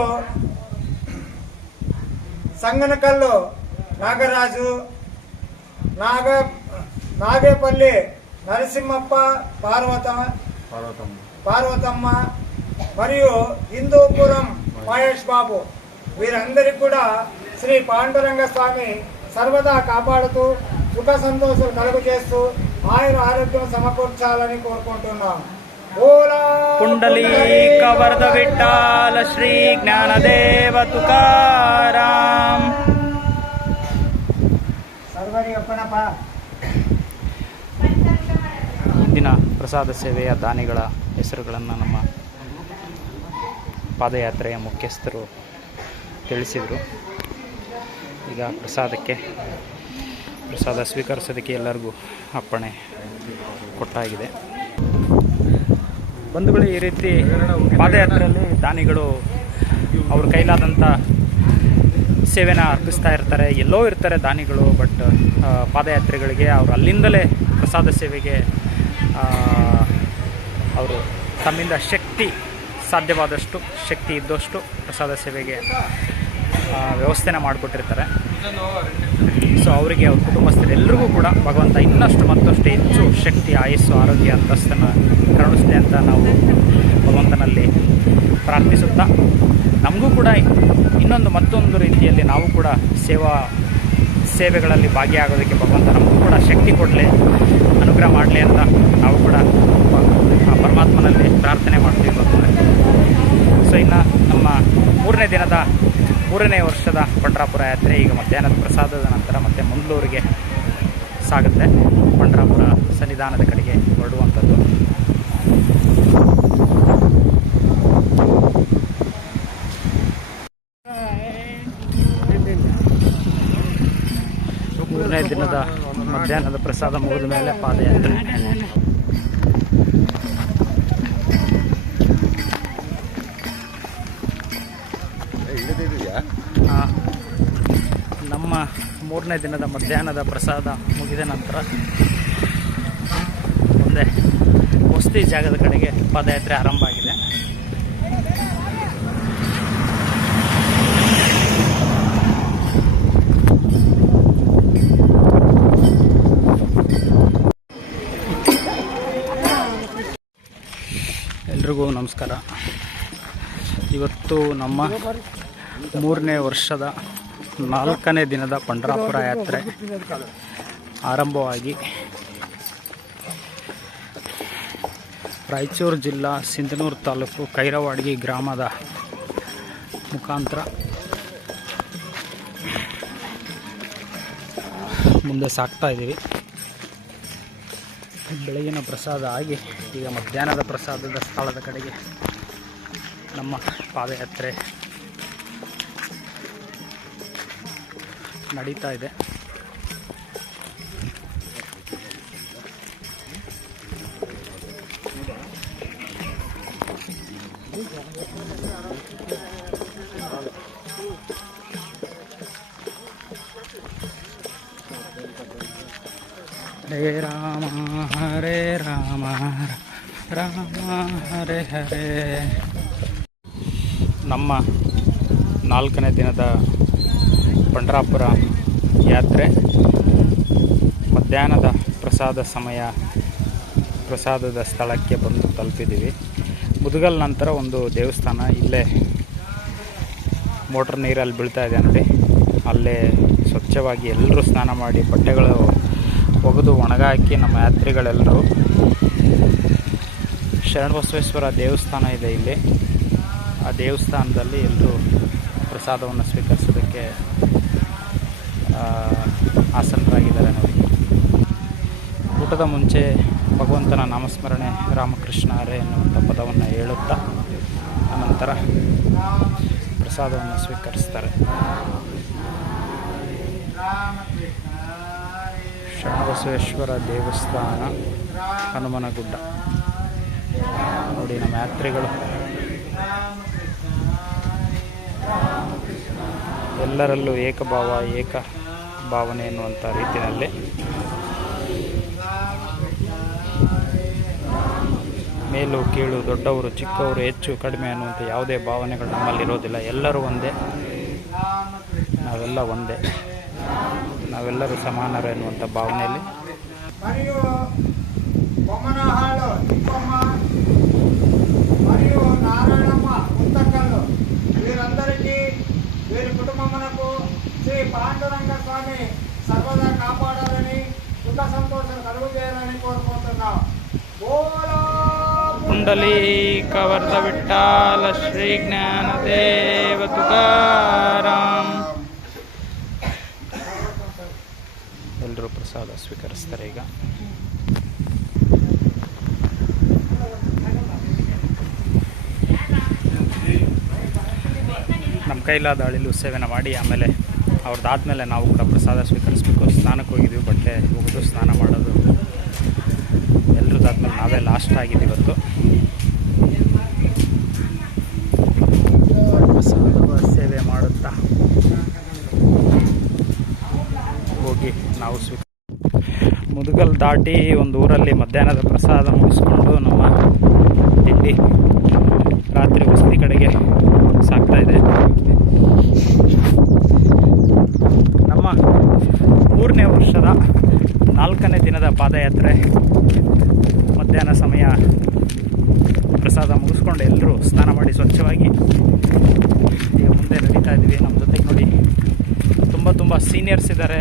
సంగనకల్లు నాగరాజు, నాగేపల్లి నరసింహప్ప, పార్వతమ్మ మరియు హిందూపురం మహేష్ బాబు, వీరందరికీ కూడా శ్రీ పాండురంగ స్వామి సర్వదా కాపాడుతూ సుఖ సంతోషాలు కలుగు చేస్తూ ఆయుర ఆరోగ్యం సమకూర్చాలని కోరుకుంటున్నాం. पुंडलीक वरद विठ्ठल श्री ज्ञानदेव तुकाराम. ಇಂದಿನ ಪ್ರಸಾದ ಸೇವೆಯ ದಾನಿಗಳ ಹೆಸರುಗಳನ್ನು ನಮ್ಮ ಪಾದಯಾತ್ರೆಯ ಮುಖ್ಯಸ್ಥರು ತಿಳಿಸಿದರು. ಈಗ ಪ್ರಸಾದ ಸ್ವೀಕರಿಸೋದಕ್ಕೆ ಎಲ್ಲರಿಗೂ ಅಪ್ಪಣೆ ಕೊಟ್ಟಾಗಿದೆ. ಬಂಧುಗಳು, ಈ ರೀತಿ ಪಾದಯಾತ್ರೆಯಲ್ಲಿ ದಾನಿಗಳು ಅವ್ರ ಕೈಲಾದಂಥ ಸೇವೆನ ಅರ್ಪಿಸ್ತಾ ಇರ್ತಾರೆ. ಎಲ್ಲೋ ಇರ್ತಾರೆ ದಾನಿಗಳು, ಬಟ್ ಪಾದಯಾತ್ರೆಗಳಿಗೆ ಅವರು ಅಲ್ಲಿಂದಲೇ ಪ್ರಸಾದ ಸೇವೆಗೆ ಅವರು ತಮ್ಮಿಂದ ಸಾಧ್ಯವಾದಷ್ಟು ಶಕ್ತಿ ಇದ್ದಷ್ಟು ಪ್ರಸಾದ ಸೇವೆಗೆ ವ್ಯವಸ್ಥೆನ ಮಾಡಿಕೊಟ್ಟಿರ್ತಾರೆ. ಸೊ ಅವರಿಗೆ ಅವ್ರ ಕುಟುಂಬಸ್ಥರೆಲ್ಲರಿಗೂ ಕೂಡ ಭಗವಂತ ಇನ್ನಷ್ಟು ಮತ್ತಷ್ಟು ಹೆಚ್ಚು ಶಕ್ತಿ, ಆಯಸ್ಸು, ಆರೋಗ್ಯ, ಅಂತಸ್ತನ್ನು ಕರುಣಿಸಲಿ ಅಂತ ನಾವು ಭಗವಂತನಲ್ಲಿ ಪ್ರಾರ್ಥಿಸುತ್ತಾ, ನಮಗೂ ಕೂಡ ಮತ್ತೊಂದು ರೀತಿಯಲ್ಲಿ ನಾವು ಕೂಡ ಸೇವೆಗಳಲ್ಲಿ ಭಾಗಿಯಾಗೋದಕ್ಕೆ ಭಗವಂತ ನಮಗೂ ಕೂಡ ಶಕ್ತಿ ಕೊಡಲಿ, ಅನುಗ್ರಹ ಮಾಡಲಿ ಅಂತ ನಾವು ಕೂಡ ಆ ಪರಮಾತ್ಮನಲ್ಲಿ ಪ್ರಾರ್ಥನೆ ಮಾಡ್ತೀವಿ ಭಗವಂತ. ಸೊ ಇನ್ನು ನಮ್ಮ ಮೂರನೇ ವರ್ಷದ ಪಂಡ್ರಾಪುರ ಯಾತ್ರೆ ಈಗ ಮಧ್ಯಾಹ್ನದ ಪ್ರಸಾದದ ನಂತರ ಮತ್ತೆ ಮಂಗಳೂರಿಗೆ ಸಾಗುತ್ತೆ. ಪಂಡ್ರಾಪುರ ಸನ್ನಿಧಾನದ ಕಡೆಗೆ ಹೊರಡುವಂಥದ್ದು. ಮೂರನೇ ದಿನದ ಮಧ್ಯಾಹ್ನದ ಪ್ರಸಾದ ಮುಗಿದ ಮೇಲೆ ಪಾದಯಾತ್ರೆ. ನಮ್ಮ ಮೂರನೇ ದಿನದ ಮಧ್ಯಾಹ್ನದ ಪ್ರಸಾದ ಮುಗಿದ ನಂತರ ಮುಂದೆ ವಸತಿ ಜಾಗದ ಕಡೆಗೆ ಪಾದಯಾತ್ರೆ ಆರಂಭ ಆಗಿದೆ. ಎಲ್ರಿಗೂ ನಮಸ್ಕಾರ. ಇವತ್ತು ನಮ್ಮ 3ನೇ ವರ್ಷದ 4ನೇ ದಿನದ ಪಂಡ್ರಾಪುರ ಯಾತ್ರೆ ಆರಂಭವಾಗಿ ರಾಯಚೂರು ಜಿಲ್ಲಾ ಸಿಂಧನೂರು ತಾಲೂಕು ಕೈರವಾಡ್ಗಿ ಗ್ರಾಮದ ಮುಖಾಂತರ ಮುಂದೆ ಸಾಗ್ತಾ ಇದ್ದೀವಿ. ಬೆಳಗಿನ ಪ್ರಸಾದ ಆಗಿ ಈಗ ಮಧ್ಯಾಹ್ನದ ಪ್ರಸಾದದ ಸ್ಥಳದ ಕಡೆಗೆ ನಮ್ಮ ಪಾದಯಾತ್ರೆ ನಡೀತಾ ಇದೆ. ಹರೇ ರಾಮ ಹರೇ ರಾಮ ರಾಮ ಹರೇ ಹರೇ. ನಮ್ಮ 4ನೇ ದಿನದ ಪಂಡ್ರಾಪುರ ಯಾತ್ರೆ ಮಧ್ಯಾಹ್ನದ ಪ್ರಸಾದದ ಸ್ಥಳಕ್ಕೆ ಬಂದು ತಲುಪಿದ್ದೀವಿ. ಮುದುಗಲ್ ನಂತರ ಒಂದು ದೇವಸ್ಥಾನ ಇಲ್ಲೇ ಮೋಟ್ರ್ ನೀರಲ್ಲಿ ಬೀಳ್ತಾ ಇದೆ ನೋಡಿ. ಅಲ್ಲೇ ಸ್ವಚ್ಛವಾಗಿ ಎಲ್ಲರೂ ಸ್ನಾನ ಮಾಡಿ ಬಟ್ಟೆಗಳು ಒಗೆದು ಒಣಗಾಕಿ ನಮ್ಮ ಯಾತ್ರಿಗಳೆಲ್ಲರೂ ಶರಣಬಸವೇಶ್ವರ ದೇವಸ್ಥಾನ ಇದೆ ಇಲ್ಲಿ. ಆ ದೇವಸ್ಥಾನದಲ್ಲಿ ಎಲ್ಲರೂ ಪ್ರಸಾದವನ್ನು ಸ್ವೀಕರಿಸೋದಕ್ಕೆ ಆಸನ್ನರಾಗಿದ್ದಾರೆ ನೋಡಿ. ಊಟದ ಮುಂಚೆ ಭಗವಂತನ ನಾಮಸ್ಮರಣೆ ರಾಮಕೃಷ್ಣ ಹರೇ ಎನ್ನುವಂಥ ಪದವನ್ನು ಹೇಳುತ್ತಾ ಅನಂತರ ಪ್ರಸಾದವನ್ನು ಸ್ವೀಕರಿಸ್ತಾರೆ. ಶರಣಬಸವೇಶ್ವರ ದೇವಸ್ಥಾನ, ಹನುಮನಗುಡ್ಡ ನೋಡಿ. ನಮ್ಮ ಯಾತ್ರಿಗಳು ಎಲ್ಲರಲ್ಲೂ ಏಕ ಭಾವನೆ ಎನ್ನುವಂಥ ರೀತಿಯಲ್ಲಿ ಮೇಲು ಕೀಳು, ದೊಡ್ಡವರು ಚಿಕ್ಕವರು, ಹೆಚ್ಚು ಕಡಿಮೆ ಅನ್ನುವಂಥ ಯಾವುದೇ ಭಾವನೆಗಳು ನಮ್ಮಲ್ಲಿರೋದಿಲ್ಲ. ಎಲ್ಲರೂ ಒಂದೇ, ನಾವೆಲ್ಲ ಒಂದೇ, ನಾವೆಲ್ಲರೂ ಸಮಾನರು ಎನ್ನುವಂಥ ಭಾವನೆಯಲ್ಲಿ మరియు బొమ్మనహాళ్ళు తిప్పమ్మ మరియు నారాయణమ్మ పుస్తకాలు వీరందరికీ వీరి కుటుంబమునకు శ్రీ పాండురంగ స్వామి సర్వదా కాపాడాలని, సుఖ సంతోషాలు కలుగజేయాలని కోరుకుంటున్నాం. పుండలీక వరద విఠ్ఠల శ్రీ జ్ఞానదేవ ತುಕಾರಾಂ. ಎಲ್ಲರೂ ಪ್ರಸಾದ ಸ್ವೀಕರಿಸ್ತಾರೆ. ಈಗ ನಮ್ಮ ಕೈಲಾದ ಅಳಿಲು ಸೇವೆನ ಮಾಡಿ ಆಮೇಲೆ ಅವ್ರದ್ದಾದ್ಮೇಲೆ ನಾವು ಕೂಡ ಪ್ರಸಾದ ಸ್ವೀಕರಿಸಬೇಕು. ಸ್ನಾನಕ್ಕೆ ಹೋಗಿದ್ವಿ, ಬಟ್ಟೆ ಒಗೆದು ಸ್ನಾನ ಮಾಡೋದು ಎಲ್ಲರದ್ದಾದ್ಮೇಲೆ ನಾವೇ ಲಾಸ್ಟ್ ಆಗಿದ್ದು ಇವತ್ತು. ಪ್ರಸಾದ ಸೇವೆ ಮಾಡುತ್ತಾ ಹೋಗಿ ನಾವು ಮುದುಗಲ್ ದಾಟಿ ಒಂದು ಊರಲ್ಲಿ ಮಧ್ಯಾಹ್ನದ ಪ್ರಸಾದ ಮುಗಿಸ್ಕೊಂಡು ನಮ್ಮ ತಿಂಡಿ ರಾತ್ರಿ ವಸತಿ ಕಡೆಗೆ ಸಾಗ್ತಾ ಇದೆ. ನಮ್ಮ 3ನೇ ವರ್ಷದ 4ನೇ ದಿನದ ಪಾದಯಾತ್ರೆ ಮಧ್ಯಾಹ್ನ ಸಮಯ ಪ್ರಸಾದ ಮುಗಿಸ್ಕೊಂಡು ಎಲ್ಲರೂ ಸ್ನಾನ ಮಾಡಿ ಸ್ವಚ್ಛವಾಗಿ ಈಗ ಮುಂದೆ ನಡೀತಾ ಇದ್ದೀವಿ. ನಮ್ಮ ಜೊತೆಗೆ ನೋಡಿ ತುಂಬ ತುಂಬ ಸೀನಿಯರ್ಸ್ ಇದ್ದಾರೆ,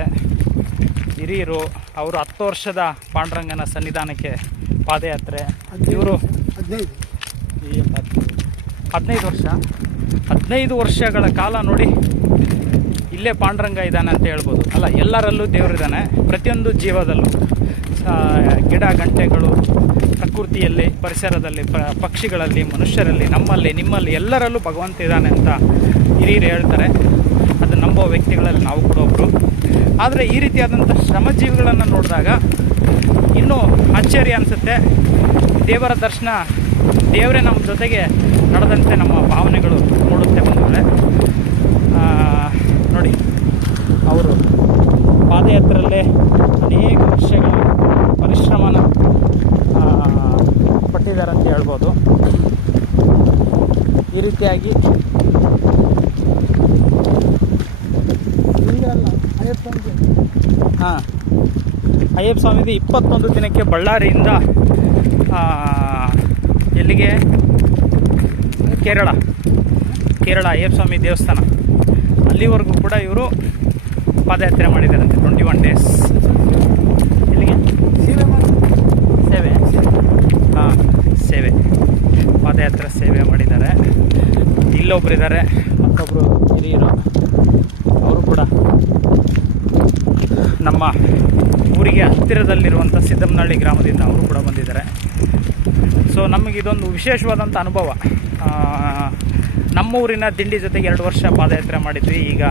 ಹಿರಿಯರು. ಅವರು 10 ವರ್ಷದ ಪಾಂಡುರಂಗನ ಸನ್ನಿಧಾನಕ್ಕೆ ಪಾದಯಾತ್ರೆ. ಇವರು 15 ವರ್ಷಗಳ ಕಾಲ ನೋಡಿ ಇಲ್ಲೇ ಪಾಂಡುರಂಗ ಇದ್ದಾನೆ ಅಂತ ಹೇಳ್ಬೋದು. ಅಲ್ಲ, ಎಲ್ಲರಲ್ಲೂ ದೇವರಿದ್ದಾನೆ, ಪ್ರತಿಯೊಂದು ಜೀವದಲ್ಲೂ. ಗಿಡ ಗಂಟೆಗಳು, ಪ್ರಕೃತಿಯಲ್ಲಿ, ಪರಿಸರದಲ್ಲಿ, ಪಕ್ಷಿಗಳಲ್ಲಿ, ಮನುಷ್ಯರಲ್ಲಿ, ನಮ್ಮಲ್ಲಿ, ನಿಮ್ಮಲ್ಲಿ ಎಲ್ಲರಲ್ಲೂ ಭಗವಂತ ಇದ್ದಾನೆ ಅಂತ ಹಿರಿಯರು ಹೇಳ್ತಾರೆ. ಅದು ನಂಬೋ ವ್ಯಕ್ತಿಗಳಲ್ಲಿ ನಾವು ಕೂಡ ಒಬ್ಬರು. ಆದರೆ ಈ ರೀತಿಯಾದಂಥ ಶ್ರಮಜೀವಿಗಳನ್ನು ನೋಡಿದಾಗ ಇನ್ನೂ ಆಶ್ಚರ್ಯ ಅನಿಸುತ್ತೆ. ದೇವರ ದರ್ಶನ, ದೇವರೇ ನಮ್ಮ ಜೊತೆಗೆ ನಡೆದಂತೆ ನಮ್ಮ ಭಾವನೆಗಳು ಮೂಡುತ್ತೆ ಬಂದರೆ. ನೋಡಿ, ಅವರು ಪಾದಯಾತ್ರೆಯಲ್ಲೇ ಅನೇಕ ವರ್ಷಗಳ ಪರಿಶ್ರಮನ ಪಟ್ಟಿದ್ದಾರೆ ಅಂತ ಹೇಳ್ಬೋದು. ಈ ರೀತಿಯಾಗಿ ಅಯ್ಯಪ್ಪ ಸ್ವಾಮಿದು 21 ದಿನಕ್ಕೆ ಬಳ್ಳಾರಿಯಿಂದ ಎಲ್ಲಿಗೆ? ಕೇರಳ ಅಯ್ಯಪ್ಪ ಸ್ವಾಮಿ ದೇವಸ್ಥಾನ, ಅಲ್ಲಿವರೆಗೂ ಕೂಡ ಇವರು ಪಾದಯಾತ್ರೆ ಮಾಡಿದ್ದಾರಂತೆ. 21 ಡೇಸ್. ಎಲ್ಲಿಗೆ? ಸೇವೆ. ಸೇವೆ, ಪಾದಯಾತ್ರೆ ಸೇವೆ ಮಾಡಿದ್ದಾರೆ. ಇಲ್ಲೊಬ್ರು ಇದ್ದಾರೆ, ಮತ್ತೊಬ್ಬರು ಹಿರಿಯರು, ಅವರು ಕೂಡ ನಮ್ಮ ಊರಿಗೆ ಹತ್ತಿರದಲ್ಲಿರುವಂಥ ಸಿದ್ದಮ್ಮನಹಳ್ಳಿ ಗ್ರಾಮದಿಂದ ಅವರು ಕೂಡ ಬಂದಿದ್ದಾರೆ. ಸೊ ನಮಗಿದೊಂದು ವಿಶೇಷವಾದಂಥ ಅನುಭವ. ನಮ್ಮ ಊರಿನ ದಿಂಡಿ ಜೊತೆಗೆ 2 ವರ್ಷ ಪಾದಯಾತ್ರೆ ಮಾಡಿದ್ವಿ. ಈಗ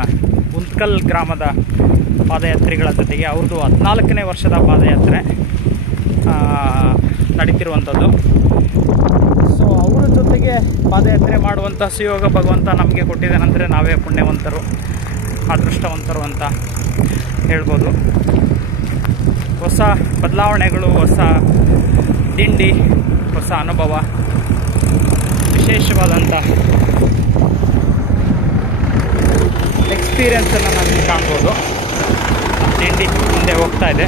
ಉಂತ್ಕಲ್ ಗ್ರಾಮದ ಪಾದಯಾತ್ರಿಗಳ ಜೊತೆಗೆ ಅವ್ರದ್ದು 14ನೇ ವರ್ಷದ ಪಾದಯಾತ್ರೆ ನಡೀತಿರುವಂಥದ್ದು. ಸೊ ಅವರ ಜೊತೆಗೆ ಪಾದಯಾತ್ರೆ ಮಾಡುವಂಥ ಸುಯೋಗ ಭಗವಂತ ನಮಗೆ ಕೊಟ್ಟಿದ್ದಾನಂದರೆ ನಾವೇ ಪುಣ್ಯವಂತರು, ಅದೃಷ್ಟವಂತರು ಅಂತ ಹೇಳ್ಬೋದು. ಹೊಸ ಬದಲಾವಣೆಗಳು, ಹೊಸ ದಿಂಡಿ, ಹೊಸ ಅನುಭವ, ವಿಶೇಷವಾದಂಥ ಎಕ್ಸ್ಪೀರಿಯನ್ಸನ್ನು ನಾವಿಲ್ಲಿ ಕಾಣ್ಬೋದು. ದಿಂಡಿ ಮುಂದೆ ಹೋಗ್ತಾ ಇದೆ.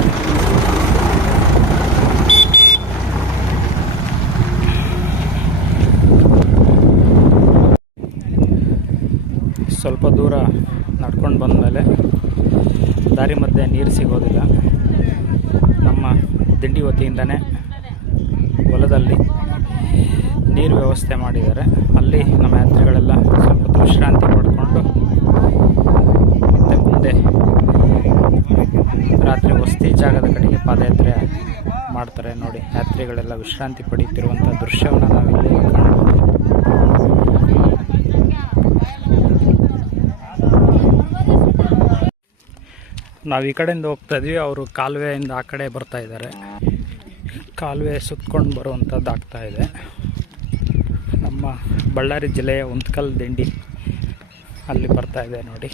ಸ್ವಲ್ಪ ದೂರ ನಡ್ಕೊಂಡು ಬಂದಮೇಲೆ ದಾರಿ ಮಧ್ಯೆ ನೀರು ಸಿಗೋದಿಲ್ಲ. ನಮ್ಮ ದಿಂಡಿ ವತಿಯಿಂದನೇ ಹೊಲದಲ್ಲಿ ನೀರು ವ್ಯವಸ್ಥೆ ಮಾಡಿದ್ದಾರೆ. ಅಲ್ಲಿ ನಮ್ಮ ಯಾತ್ರಿಗಳೆಲ್ಲ ಸ್ವಲ್ಪ ವಿಶ್ರಾಂತಿ ಪಡ್ಕೊಂಡು ಮತ್ತು ಮುಂದೆ ರಾತ್ರಿ ವಸತಿ ಜಾಗದ ಕಡೆಗೆ ಪಾದಯಾತ್ರೆ ಮಾಡ್ತಾರೆ. ನೋಡಿ, ಯಾತ್ರಿಗಳೆಲ್ಲ ವಿಶ್ರಾಂತಿ ಪಡೀತಿರುವಂಥ ದೃಶ್ಯವನ್ನು ನಾವಿಲ್ಲಿ ಕಾಣಬಹುದು. ನಾವು ಈ ಕಡೆಯಿಂದ ಹೋಗ್ತಾ ಇದ್ವಿ, ಅವರು ಕಾಲುವೆಯಿಂದ ಆ ಕಡೆ ಬರ್ತಾ ಇದ್ದಾರೆ. ಕಾಲುವೆ ಸುತ್ತಕೊಂಡು ಬರುವಂಥದ್ದು ಆಗ್ತಾ ಇದೆ. ನಮ್ಮ ಬಳ್ಳಾರಿ ಜಿಲ್ಲೆಯ ಉಂತ್ಕಲ್ ದಿಂಡಿ ಅಲ್ಲಿ ಬರ್ತಾ ಇದೆ ನೋಡಿ.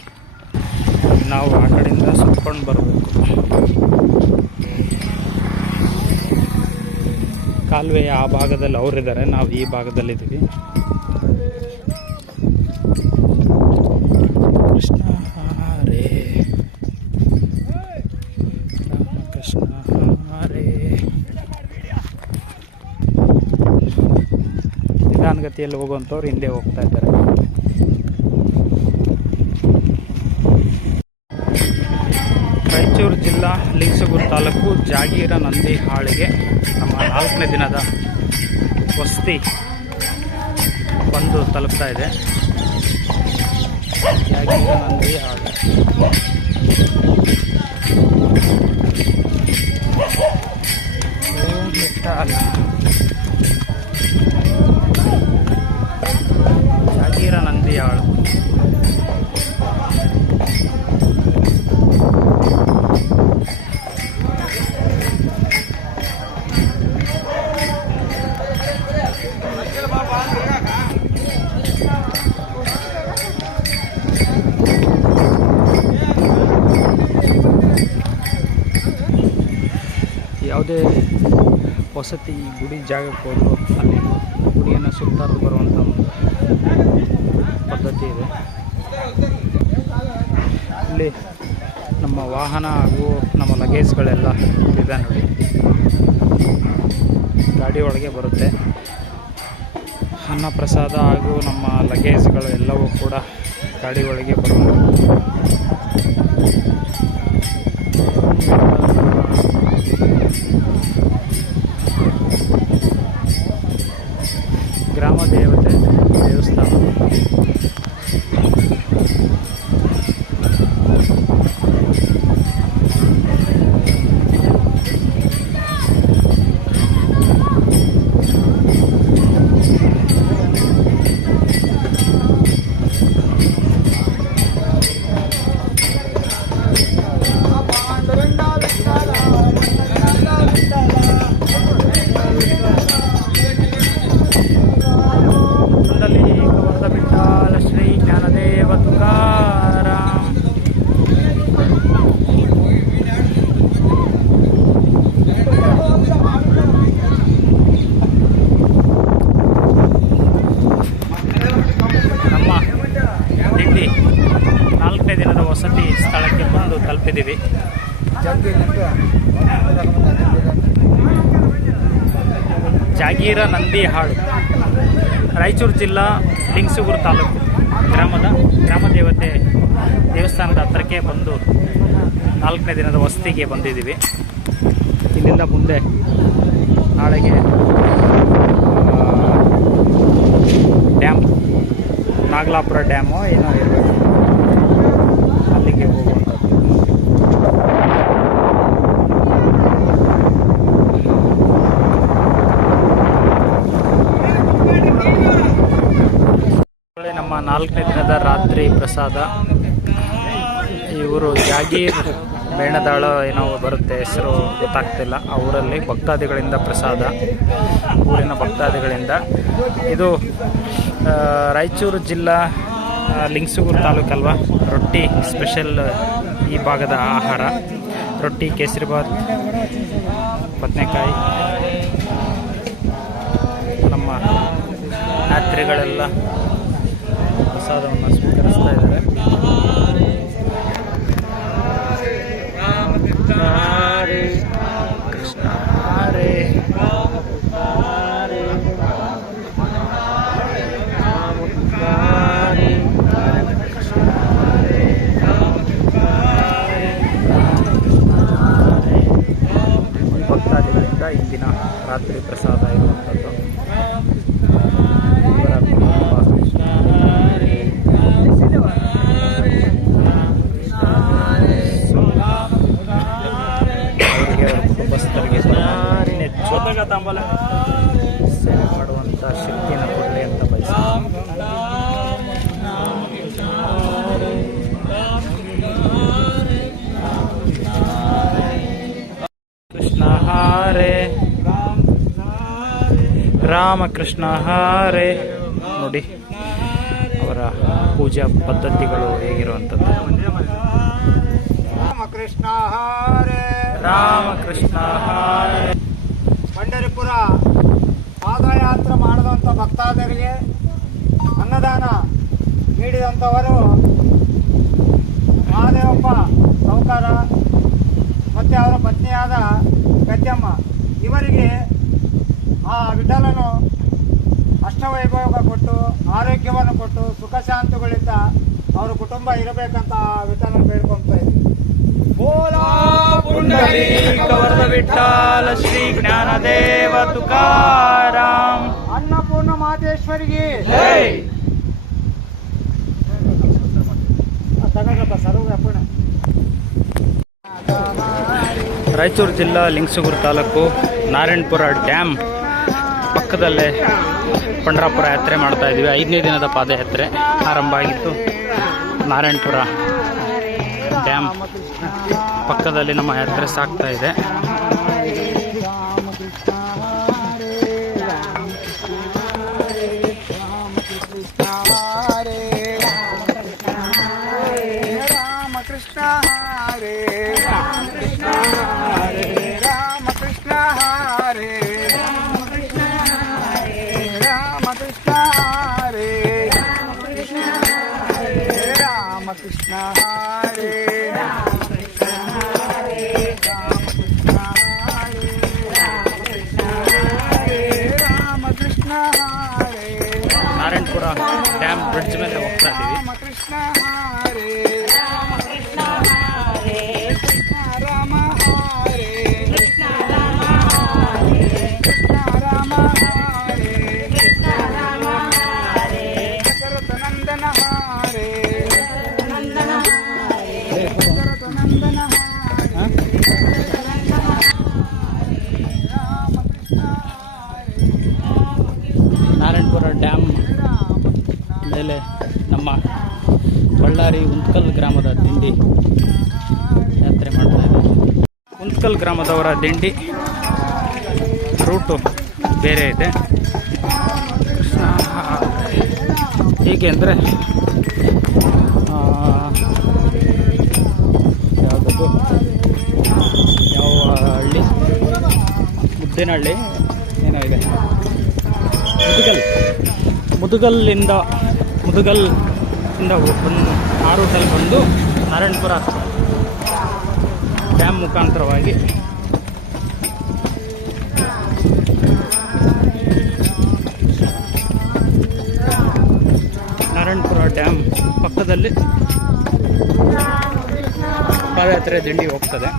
ನಾವು ಆ ಕಡೆಯಿಂದ ಸುತ್ತಕೊಂಡು ಬರಬೇಕು. ಕಾಲುವೆಯ ಆ ಭಾಗದಲ್ಲಿ ಅವರಿದ್ದಾರೆ, ನಾವು ಈ ಭಾಗದಲ್ಲಿದ್ದೀವಿ. ಕೃಷ್ಣ ಹರೇ ಕೃಷ್ಣ ಹರೇ. ನಿಧಾನಗತಿಯಲ್ಲಿ ಹೋಗುವಂಥವ್ರು ಹಿಂದೆ ಹೋಗ್ತಾ ಇದ್ದಾರೆ. ರಾಯಚೂರು ಜಿಲ್ಲಾ ಲಿಂಗಸಗೂರು ತಾಲೂಕು ಜಾಗೀರ ನಂದಿಹಾಳಿಗೆ ನಮ್ಮ 4ನೇ ದಿನದ ವಸತಿ ಬಂದು ತಲುಪ್ತಾ ಇದೆ. ಜಾಗೀರ ನಂದಿಹಾಳು. ಜಾಗೀರ ನಂದಿಹಾಳು. ಯಾವುದೇ ವಸತಿ ಗುಡಿ ಜಾಗಕ್ಕೆ ಹೋದರೂ ಅಲ್ಲಿ ಗುಡಿಯನ್ನು ಸುತ್ತಾಡಿ ಬರುವಂಥ ಒಂದು ಪದ್ಧತಿ ಇದೆ. ಇಲ್ಲಿ ನಮ್ಮ ವಾಹನ ಹಾಗೂ ನಮ್ಮ ಲಗೇಜ್ಗಳೆಲ್ಲ ಇದೆ ನೋಡಿ, ಗಾಡಿ ಒಳಗೆ ಬರುತ್ತೆ. ಅನ್ನ ಪ್ರಸಾದ ಹಾಗೂ ನಮ್ಮ ಲಗೇಜ್ಗಳು ಎಲ್ಲವೂ ಕೂಡ ಗಾಡಿ ಒಳಗೆ ಬರುವಂಥದ್ದು. ಗ್ರಾಮ ದೇವತೆ ದೇವಸ್ಥಾನ. ಶ್ರೀ ಜ್ಞಾನದೇವ ತುಕಾರಾಮ್. ನಮ್ಮ ದಿಂಡಿ 4ನೇ ದಿನದ ವಸತಿ ಸ್ಥಳಕ್ಕೆ ಬಂದು ತಲುಪಿದ್ದೀವಿ. ಜಾಗೀರ ನಂದಿಹಾಳು, ರಾಯಚೂರು ಜಿಲ್ಲಾ ಲಿಂಗಸೂಗೂರು ತಾಲೂಕು ಗ್ರಾಮ ದೇವತೆ ದೇವಸ್ಥಾನದ ಹತ್ತಿರಕ್ಕೆ ಬಂದು 4ನೇ ದಿನದ ವಸತಿಗೆ ಬಂದಿದ್ದೀವಿ. ಇಲ್ಲಿಂದ ಮುಂದೆ ನಾಳೆಗೆ ಡ್ಯಾಮ್, ನಾಗಲಾಪುರ ಡ್ಯಾಮು ಏನೋ ಇರಬೇಕು, ಅಲ್ಲಿಗೆ ಹೋಗುವಂಥದ್ದು. ನಮ್ಮ 4ನೇ ದಿನದ ರಾತ್ರಿ ಪ್ರಸಾದ. ಇವರು ಜಾಗೀರ್ ಮೇಣದಾಳ ಏನೋ ಬರುತ್ತೆ, ಹೆಸರು ಗೊತ್ತಾಗ್ತಿಲ್ಲ. ಆ ಊರಲ್ಲಿ ಭಕ್ತಾದಿಗಳಿಂದ ಪ್ರಸಾದ, ಊರಿನ ಭಕ್ತಾದಿಗಳಿಂದ. ಇದು ರಾಯಚೂರು ಜಿಲ್ಲಾ ಲಿಂಗಸೂಗೂರು ತಾಲೂಕಲ್ವಾ. ರೊಟ್ಟಿ ಸ್ಪೆಷಲ್ ಈ ಭಾಗದ ಆಹಾರ. ರೊಟ್ಟಿ, ಕೇಸರಿಬಾತ್, ಬದನೆಕಾಯಿ. ನಮ್ಮ ಯಾತ್ರಿಗಳೆಲ್ಲ ಪ್ರಸಾದವನ್ನು ಸ್ವೀಕರಿಸ್ತಾ ಇದ್ದಾರೆ. ಕೃಷ್ಣ ಹರೇ ಭಕ್ತಾದಿಗಳಿಂದ ಇಂದಿನ ರಾತ್ರಿ ಪ್ರಸಾದ ಇರುವಂಥದ್ದು. ಕುಟುಂಬಸ್ಥರಿಗೆ ಸೇವೆ ಮಾಡುವಂಥ ಶಕ್ತಿನ ಕೊಡಲಿ ಅಂತ ಕೃಷ್ಣ ಹಾರೆ ರಾಮಕೃಷ್ಣ ಹಾರೆ. ನೋಡಿ ಅವರ ಪೂಜಾ ಪದ್ಧತಿಗಳು ಹೇಗಿರುವಂಥದ್ದು. ರಾಮಕೃಷ್ಣ ಹಾರೆ ರಾಮಕೃಷ್ಣ ಹಾರೆ. ಪಂಡರಿಪುರ ಪಾದಯಾತ್ರೆ ಮಾಡಿದಂಥ ಭಕ್ತಾದಿಗಳಿಗೆ ಅನ್ನದಾನ ನೀಡಿದಂಥವರು ಮಹಾದೇವಪ್ಪ ಸೌಕಾರ ಮತ್ತು ಅವರ ಪತ್ನಿಯಾದ ಗದ್ಯಮ್ಮ. ಇವರಿಗೆ ಆ ವಿಠಲನು ಅಷ್ಟವೈಭೋಗ ಕೊಟ್ಟು, ಆರೋಗ್ಯವನ್ನು ಕೊಟ್ಟು, ಸುಖ ಶಾಂತಿಗಳಿಂದ ಅವರ ಕುಟುಂಬ ಇರಬೇಕಂತ ವಿಠಲನ ಬೇಡ್ಕೊಳ್ತಾ ಇದ್ದೀವಿ. ಪುಂಡರೀಕವರದ ವಿಠ್ಠಲ ಶ್ರೀ ಜ್ಞಾನದೇವ ತುಕಾರಾಮ್. ಅನ್ನಪೂರ್ಣ ಮಾತೇಶ್ವರಿಗೆ ರಾಯಚೂರು ಜಿಲ್ಲಾ ಲಿಂಗಸೂಗೂರು ತಾಲೂಕು ನಾರಾಯಣಪುರ ಡ್ಯಾಮ್ ಪಕ್ಕದಲ್ಲೇ ಪಂಡರಾಪುರ ಯಾತ್ರೆ ಮಾಡ್ತಾ ಇದ್ದೀವಿ. 5ನೇ ದಿನದ ಪಾದಯಾತ್ರೆ ಆರಂಭ ಆಗಿತ್ತು. ನಾರಾಯಣಪುರ ಡ್ಯಾಮ್ ಪಕ್ಕದಲ್ಲಿ ನಮ್ಮ ಯಾತ್ರೆ ಸಾಗ್ತಾ ಇದೆ. ರಾಮಕೃಷ್ಣ ಹರೇ ರಾಮಕೃಷ್ಣ ಹರೇ ರಾಮಕೃಷ್ಣ ಹರೇ ರಾಮಕೃಷ್ಣ ಹರೇ ರಾಮಕೃಷ್ಣ ಹರೇ ರಾಮಕೃಷ್ಣ ಹರೇ ರಾಮಕೃಷ್ಣ ಹರೇ ನಾರಾಯಣಪುರ ಡ್ಯಾಮ್ ಬ್ರಿಡ್ಜ್ ಮೇಲೆ ಹೋಗ್ತಾ ಇದ್ದೀವಿ. ರಾಮಕೃಷ್ಣ ಹರೇ ರಾಮಕೃಷ್ಣ ಹರೇ ಕೃಷ್ಣ ರಾಮ ಹರೇ ಕೃಷ್ಣ ರಾಮ ಹರೇ ಕೃಷ್ಣ ರಾಮ ಹರೇ ಕೃಷ್ಣ ರಾಮ ಮೇಲೆ ನಮ್ಮ ಬಳ್ಳಾರಿ ಉಂತ್ಕಲ್ ಗ್ರಾಮದ ದಿಂಡಿ ಯಾತ್ರೆ ಮಾಡ್ತಾ ಇದ್ದಾರೆ. ಉಂತ್ಕಲ್ ಗ್ರಾಮದವರ ದಿಂಡಿ ರೂಟು ಬೇರೆ ಇದೆ. ಕೃಷ್ಣ ಹೇಗೆ ಅಂದರೆ ಯಾವುದದು ಯಾವ ಹಳ್ಳಿ, ಮುದ್ದೇನಹಳ್ಳಿ ಏನೋ ಇದೆ, ಮುದುಗಲ್ಲಿಂದ ಒಂದು ಆ ರೂಟಲ್ಲಿ ಬಂದು ನಾರಾಯಣಪುರ ಡ್ಯಾಮ್ ಮುಖಾಂತರವಾಗಿ ನಾರಾಯಣಪುರ ಡ್ಯಾಮ್ ಪಕ್ಕದಲ್ಲಿ ಪಾದಯಾತ್ರೆ ದಿಂಡಿ ಹೋಗ್ತದೆ.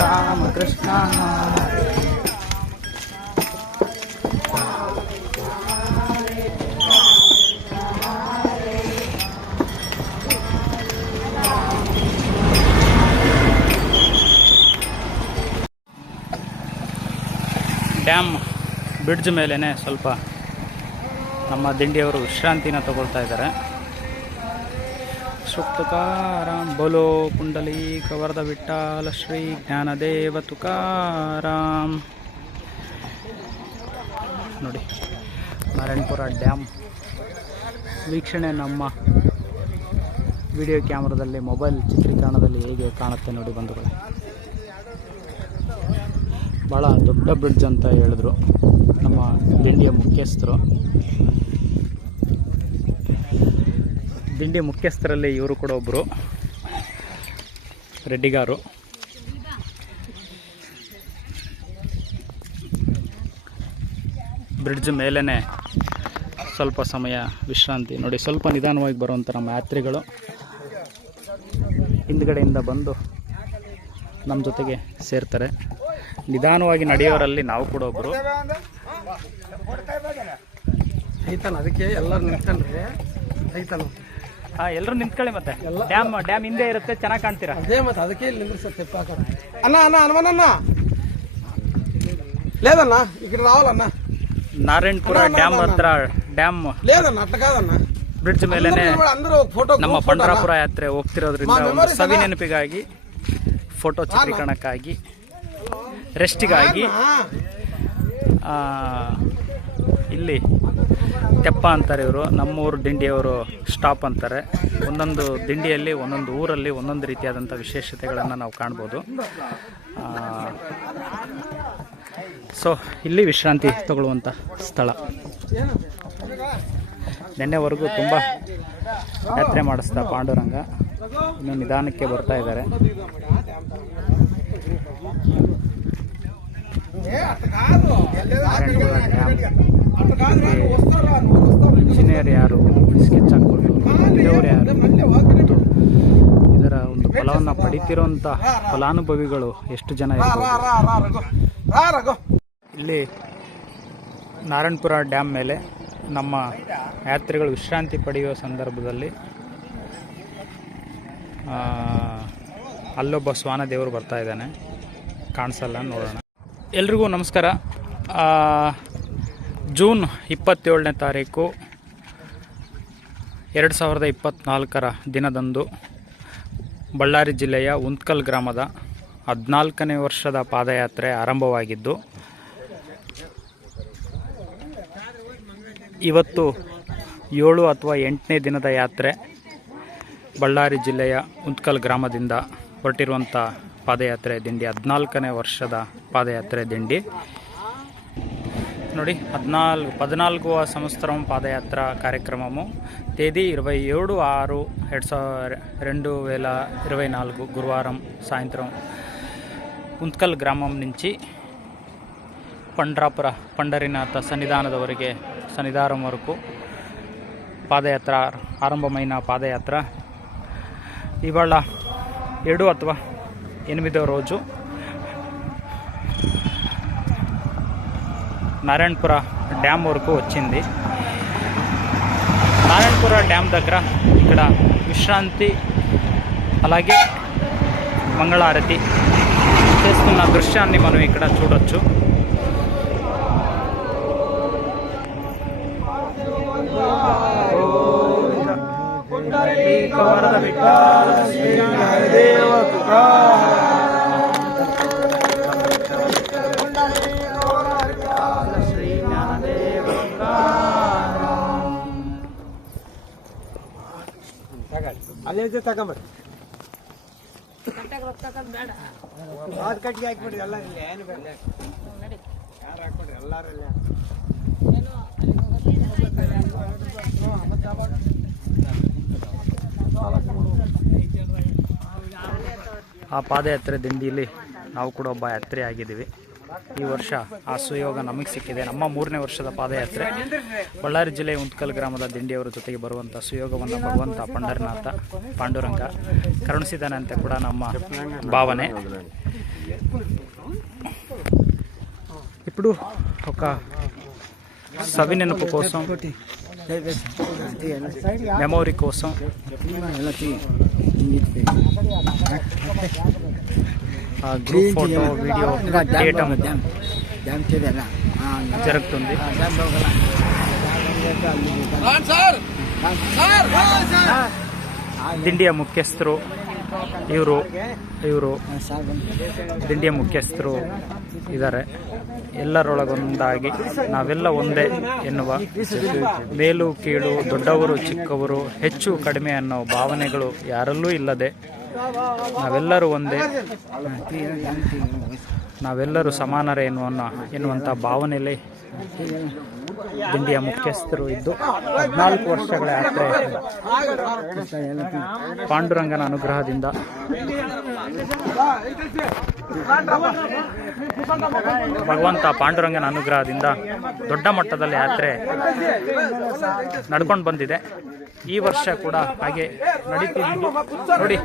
ರಾಮ ಕೃಷ್ಣ ಡ್ಯಾಮ್ ಬ್ರಿಡ್ಜ್ ಮೇಲೇ ಸ್ವಲ್ಪ ನಮ್ಮ ದಿಂಡಿಯವರು ವಿಶ್ರಾಂತಿನ ತಗೊಳ್ತಾ ಇದ್ದಾರೆ. ತುಕಾರಾಮ್ ಬೋಲೋ ಪುಂಡಲೀಕ ವರದ ವಿಠ್ಠಲ ಶ್ರೀ ಜ್ಞಾನದೇವ ತುಕಾರಾಮ್. ನೋಡಿ ನಾರಾಯಣಪುರ ಡ್ಯಾಮ್ ವೀಕ್ಷಣೆ ನಮ್ಮ ವಿಡಿಯೋ ಕ್ಯಾಮ್ರಾದಲ್ಲಿ, ಮೊಬೈಲ್ ಚಿತ್ರೀಕರಣದಲ್ಲಿ ಹೇಗೆ ಕಾಣುತ್ತೆ ನೋಡಿ ಬಂಧುಗಳೇ. ಭಾಳ ದೊಡ್ಡ ಬ್ರಿಡ್ಜ್ ಅಂತ ಹೇಳಿದ್ರು ನಮ್ಮ ದಿಂಡಿಯ ಮುಖ್ಯಸ್ಥರು. ದಿಂಡಿ ಮುಖ್ಯಸ್ಥರಲ್ಲಿ ಇವರು ಕೂಡ ಒಬ್ಬರು ರೆಡ್ಡಿಗಾರು. ಬ್ರಿಡ್ಜ್ ಮೇಲೇ ಸ್ವಲ್ಪ ಸಮಯ ವಿಶ್ರಾಂತಿ. ನೋಡಿ ಸ್ವಲ್ಪ ನಿಧಾನವಾಗಿ ಬರುವಂಥ ನಮ್ಮ ಯಾತ್ರಿಗಳು ಹಿಂದ್ಗಡೆಯಿಂದ ಬಂದು ನಮ್ಮ ಜೊತೆಗೆ ಸೇರ್ತಾರೆ. ನಿಧಾನವಾಗಿ ನಡೆಯೋರಲ್ಲಿ ನಾವು ಕೂಡ ಒಬ್ಬರು. ಐತಲ್ಲ ಅದಕ್ಕೆ ಎಲ್ಲರೂ ನಿಂತ್ಕೊಂಡ್ರೆ ಐತಲ್ಲ. ಎಲ್ಲರೂ ನಿಂತ್ಕೊಳ್ಳಿ. ಮತ್ತೆ ಡ್ಯಾಮ್ ಹಿಂದೆ ಇರುತ್ತೆ, ಚೆನ್ನಾಗಿ ಕಾಣ್ತೀರಾ. ಅದೇ ಮತ್ತೆ ಅದಕ್ಕೆ ಇಲ್ಲಿ ನಿಂದ್ರಿಸುತ್ತೆ. ಅಣ್ಣ ಹನುಮನಣ್ಣ లేదన్న ఇక్కడ రావాలన్న. ನಾರಾಯಣಪುರ ಡ್ಯಾಮ್ ಹತ್ರ ಡ್ಯಾಮ್ లేదన్న అట్లా కాదన్న. ಬ್ರಿಡ್ಜ್ ಮೇಲೇನೆ ಫೋಟೋ ನಮ್ಮ ಪಂಡರಾಪುರ ಯಾತ್ರೆ ಹೋಗ್ತಿರೋದ್ರಿಂದ ಒಂದು ಸವಿ ನೆನಪಿಗಾಗಿ, ಫೋಟೋ ಚಿತ್ರೀಕರಣಕ್ಕಾಗಿ, ರೆಸ್ಟಿಗಾಗಿ ಇಲ್ಲಿ ತೆಪ್ಪ ಅಂತಾರೆ ಇವರು. ನಮ್ಮೂರು ದಿಂಡಿಯವರು ಸ್ಟಾಪ್ ಅಂತಾರೆ. ಒಂದೊಂದು ದಿಂಡಿಯಲ್ಲಿ ಒಂದೊಂದು ಊರಲ್ಲಿ ಒಂದೊಂದು ರೀತಿಯಾದಂಥ ವಿಶೇಷತೆಗಳನ್ನು ನಾವು ಕಾಣ್ಬೋದು. ಸೊ ಇಲ್ಲಿ ವಿಶ್ರಾಂತಿ ತಗೊಳ್ಳುವಂಥ ಸ್ಥಳ. ನಿನ್ನೆವರೆಗೂ ತುಂಬ ಯಾತ್ರೆ ಮಾಡಿಸ್ತಾ ಪಾಂಡುರಂಗ ಇನ್ನು ನಿಧಾನಕ್ಕೆ ಬರ್ತಾ ಇದ್ದಾರೆ. ಇಂಜಿನಿಯರ್ ಯಾರು, ಸ್ಕೆಚ್ ಹಾಕ್ಕೊಂಡು ಇವರು ಯಾರು, ಮತ್ತು ಇದರ ಒಂದು ಫಲವನ್ನು ಪಡಿತಿರೋಂಥ ಫಲಾನುಭವಿಗಳು ಎಷ್ಟು ಜನ ಇರ್ಬೋದು. ಇಲ್ಲಿ ನಾರಾಯಣಪುರ ಡ್ಯಾಮ್ ಮೇಲೆ ನಮ್ಮ ಯಾತ್ರಿಗಳು ವಿಶ್ರಾಂತಿ ಪಡೆಯುವ ಸಂದರ್ಭದಲ್ಲಿ ಅಲ್ಲೊಬ್ಬ ಶ್ವಾನ ದೇವರು ಬರ್ತಾ ಇದ್ದಾನೆ, ಕಾಣಿಸಲ್ಲ, ನೋಡೋಣ. ಎಲ್ರಿಗೂ ನಮಸ್ಕಾರ. ಜೂನ್ 27ನೇ ತಾರೀಕು 2024 ದಿನದಂದು ಬಳ್ಳಾರಿ ಜಿಲ್ಲೆಯ ಉಂತ್ಕಲ್ ಗ್ರಾಮದ 14ನೇ ವರ್ಷದ ಪಾದಯಾತ್ರೆ ಆರಂಭವಾಗಿದ್ದು, ಇವತ್ತು 7 ಅಥವಾ 8ನೇ ದಿನದ ಯಾತ್ರೆ. ಬಳ್ಳಾರಿ ಜಿಲ್ಲೆಯ ಉಂತ್ಕಲ್ ಗ್ರಾಮದಿಂದ ಹೊರಟಿರುವಂಥ ಪಾದಯಾತ್ರೆ ದಿಂಡಿ 14ನೇ ವರ್ಷದ ಪಾದಯಾತ್ರೆ ದಿಂಡಿ ನೋಡಿ. 14వ సంవత్సరం పాదయాత్ర కార్యక్రమము తేదీ 27/6/2024 గురువారం సాయంత్రం ఉంత్కల్ గ్రామం నుంచి పండ్రాపుర పండరినాథ సన్నిధానం వరకు పాదయాత్ర ఆరంభమైన పాదయాత్ర ఇవాళ 7 ಅಥವಾ 8వ రోజు నారాయణపుర డ్యామ్ వరకు వచ్చింది. నారాయణపుర డ్యామ్ దగ్గర ఇక్కడ విశ్రాంతి అలాగే మంగళారతి చేస్తున్న దృశ్యాన్ని మనం ఇక్కడ చూడొచ్చు. ಅಲ್ಲೇ ತಗೊಂಬರ್ರಿ ಆದ್ ಕಟ್ಟಿಗೆ ಹಾಕ್ಬಿಡ್ರಿ ಎಲ್ಲ ಇಲ್ಲಿ ಏನು ಬೇಡ ಯಾರು ಹಾಕ್ಬಿಡ್ರಿ ಎಲ್ಲಾರಲ್ಲ ಆ ಪಾದಯಾತ್ರೆ ದಿಂಡಿಯಲ್ಲಿ ನಾವು ಕೂಡ ಒಬ್ಬ ಯಾತ್ರೆ ಆಗಿದ್ದೀವಿ. ಈ ವರ್ಷ ಆ ಸುಯೋಗ ನಮಗೆ ಸಿಕ್ಕಿದೆ. ನಮ್ಮ 3ನೇ ವರ್ಷದ ಪಾದಯಾತ್ರೆ ಬಳ್ಳಾರಿ ಜಿಲ್ಲೆ ಉಂತ್ಕಲ್ ಗ್ರಾಮದ ದಿಂಡಿಯವರ ಜೊತೆಗೆ ಬರುವಂಥ ಸುಯೋಗವನ್ನು ಭಗವಂತ పండరినాథ ಪಾಂಡುರಂಗ ಕರುಣಿಸಿದ್ದಾನೆ ಅಂತ ಕೂಡ ನಮ್ಮ భావನೆ. ఇప్పుడు ఒక సవినెనపు కోసం మెమొరీ కోసం గ్రూప్ ఫోటో వీడియో తీయటం జరుగుతుంది. ದಿಂಡಿಯ ಮುಖ್ಯಸ್ಥರು ಇವರು ದಿಂಡಿಯ ಮುಖ್ಯಸ್ಥರು ಇದ್ದಾರೆ. ಎಲ್ಲರೊಳಗೊಂದಾಗಿ ನಾವೆಲ್ಲ ಒಂದೇ ಎನ್ನುವ ಮೇಲು ಕೀಳು, ದೊಡ್ಡವರು ಚಿಕ್ಕವರು, ಹೆಚ್ಚು ಕಡಿಮೆ ಅನ್ನೋ ಭಾವನೆಗಳು ಯಾರಲ್ಲೂ ಇಲ್ಲದೆ ನಾವೆಲ್ಲರೂ ಒಂದೇ, ನಾವೆಲ್ಲರೂ ಸಮಾನರೇ ಎನ್ನುವಂಥ ಭಾವನೆಯಲ್ಲಿ ದಿಂಡಿಯ ಮುಖ್ಯಸ್ಥರು ಇದ್ದು 14 ವರ್ಷಗಳ ಯಾತ್ರೆ ಪಾಂಡುರಂಗನ ಅನುಗ್ರಹದಿಂದ ಭಗವಂತ ಪಾಂಡುರಂಗನ ಅನುಗ್ರಹದಿಂದ ದೊಡ್ಡ ಮಟ್ಟದಲ್ಲಿ ಯಾತ್ರೆ ನಡ್ಕೊಂಡು ಬಂದಿದೆ. ಈ ವರ್ಷ ಕೂಡ ಹಾಗೆ ನಡೀತಿದ್ದು ನೋಡಿ.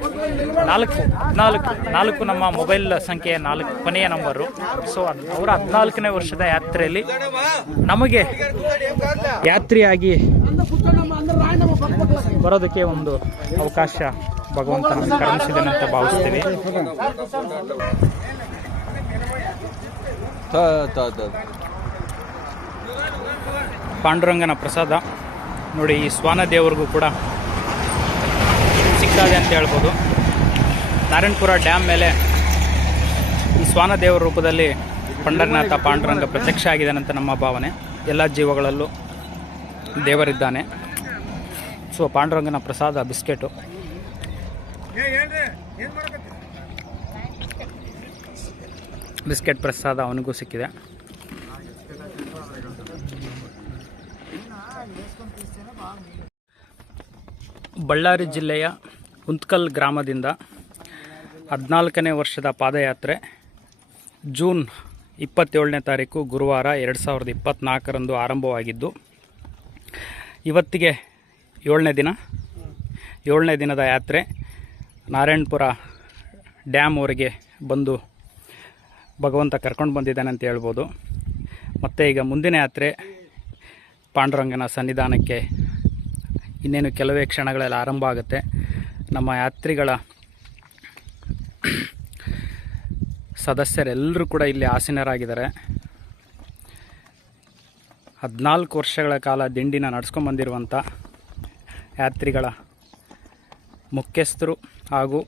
4 ನಮ್ಮ ಮೊಬೈಲ್ ಸಂಖ್ಯೆ 4 ಕೊನೆಯ ನಂಬರು. ಸೊ ಅವರ 14ನೇ ವರ್ಷದ ಯಾತ್ರೆಯಲ್ಲಿ ನಮಗೆ ಯಾತ್ರಿಯಾಗಿ ಬರೋದಕ್ಕೆ ಒಂದು ಅವಕಾಶ ಭಗವಂತ ನಮಗೆ ಕರುಣಿಸಿದ್ದಾನೆ ಅಂತ ಭಾವಿಸ್ತೀವಿ. ಪಾಂಡುರಂಗನ ಪ್ರಸಾದ ನೋಡಿ. ಈ ಶ್ವಾನ ದೇವರಿಗೂ ಕೂಡ ಸಿಗ್ತದೆ ಅಂತ ಹೇಳ್ಬೋದು. ನಾರಾಯಣಪುರ ಡ್ಯಾಮ್ ಮೇಲೆ ಈ ಶ್ವಾನ ದೇವರ ರೂಪದಲ್ಲಿ పండరినాథ ಪಾಂಡುರಂಗ ಪ್ರತ್ಯಕ್ಷ ಆಗಿದ್ದಾನಂತ ನಮ್ಮ ಭಾವನೆ. ಎಲ್ಲ ಜೀವಗಳಲ್ಲೂ ದೇವರಿದ್ದಾನೆ. ಸೊ ಪಾಂಡುರಂಗನ ಪ್ರಸಾದ ಬಿಸ್ಕೆಟು. ಬಿಸ್ಕೆಟ್ ಪ್ರಸಾದ ಅವನಿಗೂ ಸಿಕ್ಕಿದೆ. ಬಳ್ಳಾರಿ ಜಿಲ್ಲೆಯ ಉಂತ್ಕಲ್ ಗ್ರಾಮದಿಂದ 14ನೇ ವರ್ಷದ ಪಾದಯಾತ್ರೆ ಜೂನ್ 27ನೇ ತಾರೀಕು ಗುರುವಾರ 2024ರಂದು ಆರಂಭವಾಗಿದ್ದು ಇವತ್ತಿಗೆ 7ನೇ ದಿನದ ಯಾತ್ರೆ ನಾರಾಯಣಪುರ ಡ್ಯಾಮ್ವರೆಗೆ ಬಂದು ಭಗವಂತ ಕರ್ಕೊಂಡು ಬಂದಿದ್ದಾನೆ ಅಂತ ಹೇಳ್ಬೋದು. ಮತ್ತು ಈಗ ಮುಂದಿನ ಯಾತ್ರೆ ಪಾಂಡುರಂಗನ ಸನ್ನಿಧಾನಕ್ಕೆ ಇನ್ನೇನು ಕೆಲವೇ ಕ್ಷಣಗಳಲ್ಲಿ ಆರಂಭ ಆಗುತ್ತೆ. ನಮ್ಮ ಯಾತ್ರಿಗಳ ಸದಸ್ಯರೆಲ್ಲರೂ ಕೂಡ ಇಲ್ಲಿ ಆಸೀನರಾಗಿದ್ದಾರೆ. 14 ವರ್ಷಗಳ ಕಾಲ ದಿಂಡಿನ ನಡೆಸ್ಕೊಂಡ್ಬಂದಿರುವಂಥ ಯಾತ್ರಿಗಳ ಮುಖ್ಯಸ್ಥರು ಹಾಗೂ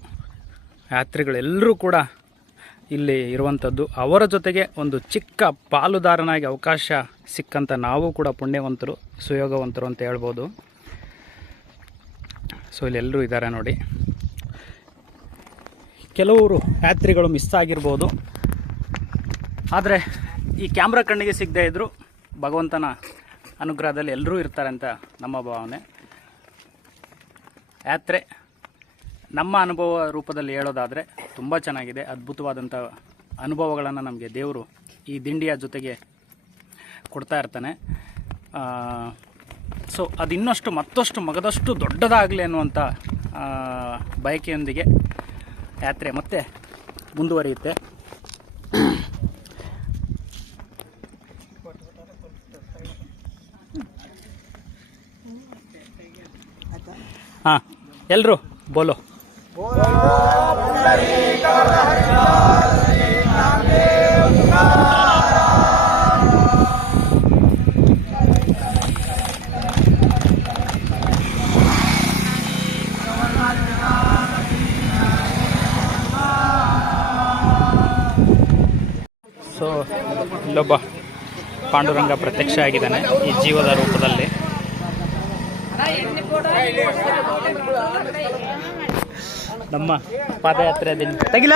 ಯಾತ್ರಿಗಳೆಲ್ಲರೂ ಕೂಡ ಇಲ್ಲಿ ಇರುವಂಥದ್ದು. ಅವರ ಜೊತೆಗೆ ಒಂದು ಚಿಕ್ಕ ಪಾಲುದಾರನಾಗಿ ಅವಕಾಶ ಸಿಕ್ಕಂಥ ನಾವು ಕೂಡ ಪುಣ್ಯವಂತರು, ಸುಯೋಗವಂತರು ಅಂತ ಹೇಳ್ಬೋದು. ಸೊ ಇಲ್ಲೆಲ್ಲರೂ ಇದ್ದಾರೆ ನೋಡಿ. ಕೆಲವರು ಯಾತ್ರಿಗಳು ಮಿಸ್ ಆಗಿರ್ಬೋದು, ಆದರೆ ಈ ಕ್ಯಾಮ್ರಾ ಕಣ್ಣಿಗೆ ಸಿಗದೇ ಇದ್ದರೂ ಭಗವಂತನ ಅನುಗ್ರಹದಲ್ಲಿ ಎಲ್ಲರೂ ಇರ್ತಾರೆ ಅಂತ ನಮ್ಮ ಭಾವನೆ. ಯಾತ್ರೆ ನಮ್ಮ ಅನುಭವ ರೂಪದಲ್ಲಿ ಹೇಳೋದಾದರೆ ತುಂಬ ಚೆನ್ನಾಗಿದೆ. ಅದ್ಭುತವಾದಂಥ ಅನುಭವಗಳನ್ನು ನಮಗೆ ದೇವರು ಈ ದಿಂಡಿಯ ಜೊತೆಗೆ ಕೊಡ್ತಾ ಇರ್ತಾನೆ. ಸೊ ಅದು ಇನ್ನಷ್ಟು ಮತ್ತಷ್ಟು ಮಗದಷ್ಟು ದೊಡ್ಡದಾಗಲಿ ಅನ್ನುವಂಥ ಬಯಕೆಯೊಂದಿಗೆ ಯಾತ್ರೆ ಮತ್ತೆ ಮುಂದುವರಿಯುತ್ತೆ. ಹಾಂ, ಎಲ್ಲರೂ ಬೋಲೋ. ಸೊ ಇಲ್ಲೊಬ್ಬ ಪಾಂಡುರಂಗ ಪ್ರತ್ಯಕ್ಷ ಆಗಿದ್ದಾನೆ ಈ ಜೀವದ ರೂಪದಲ್ಲಿ. ನಮ್ಮ ಪಾದಯಾತ್ರೆ ತೆಗಿಲ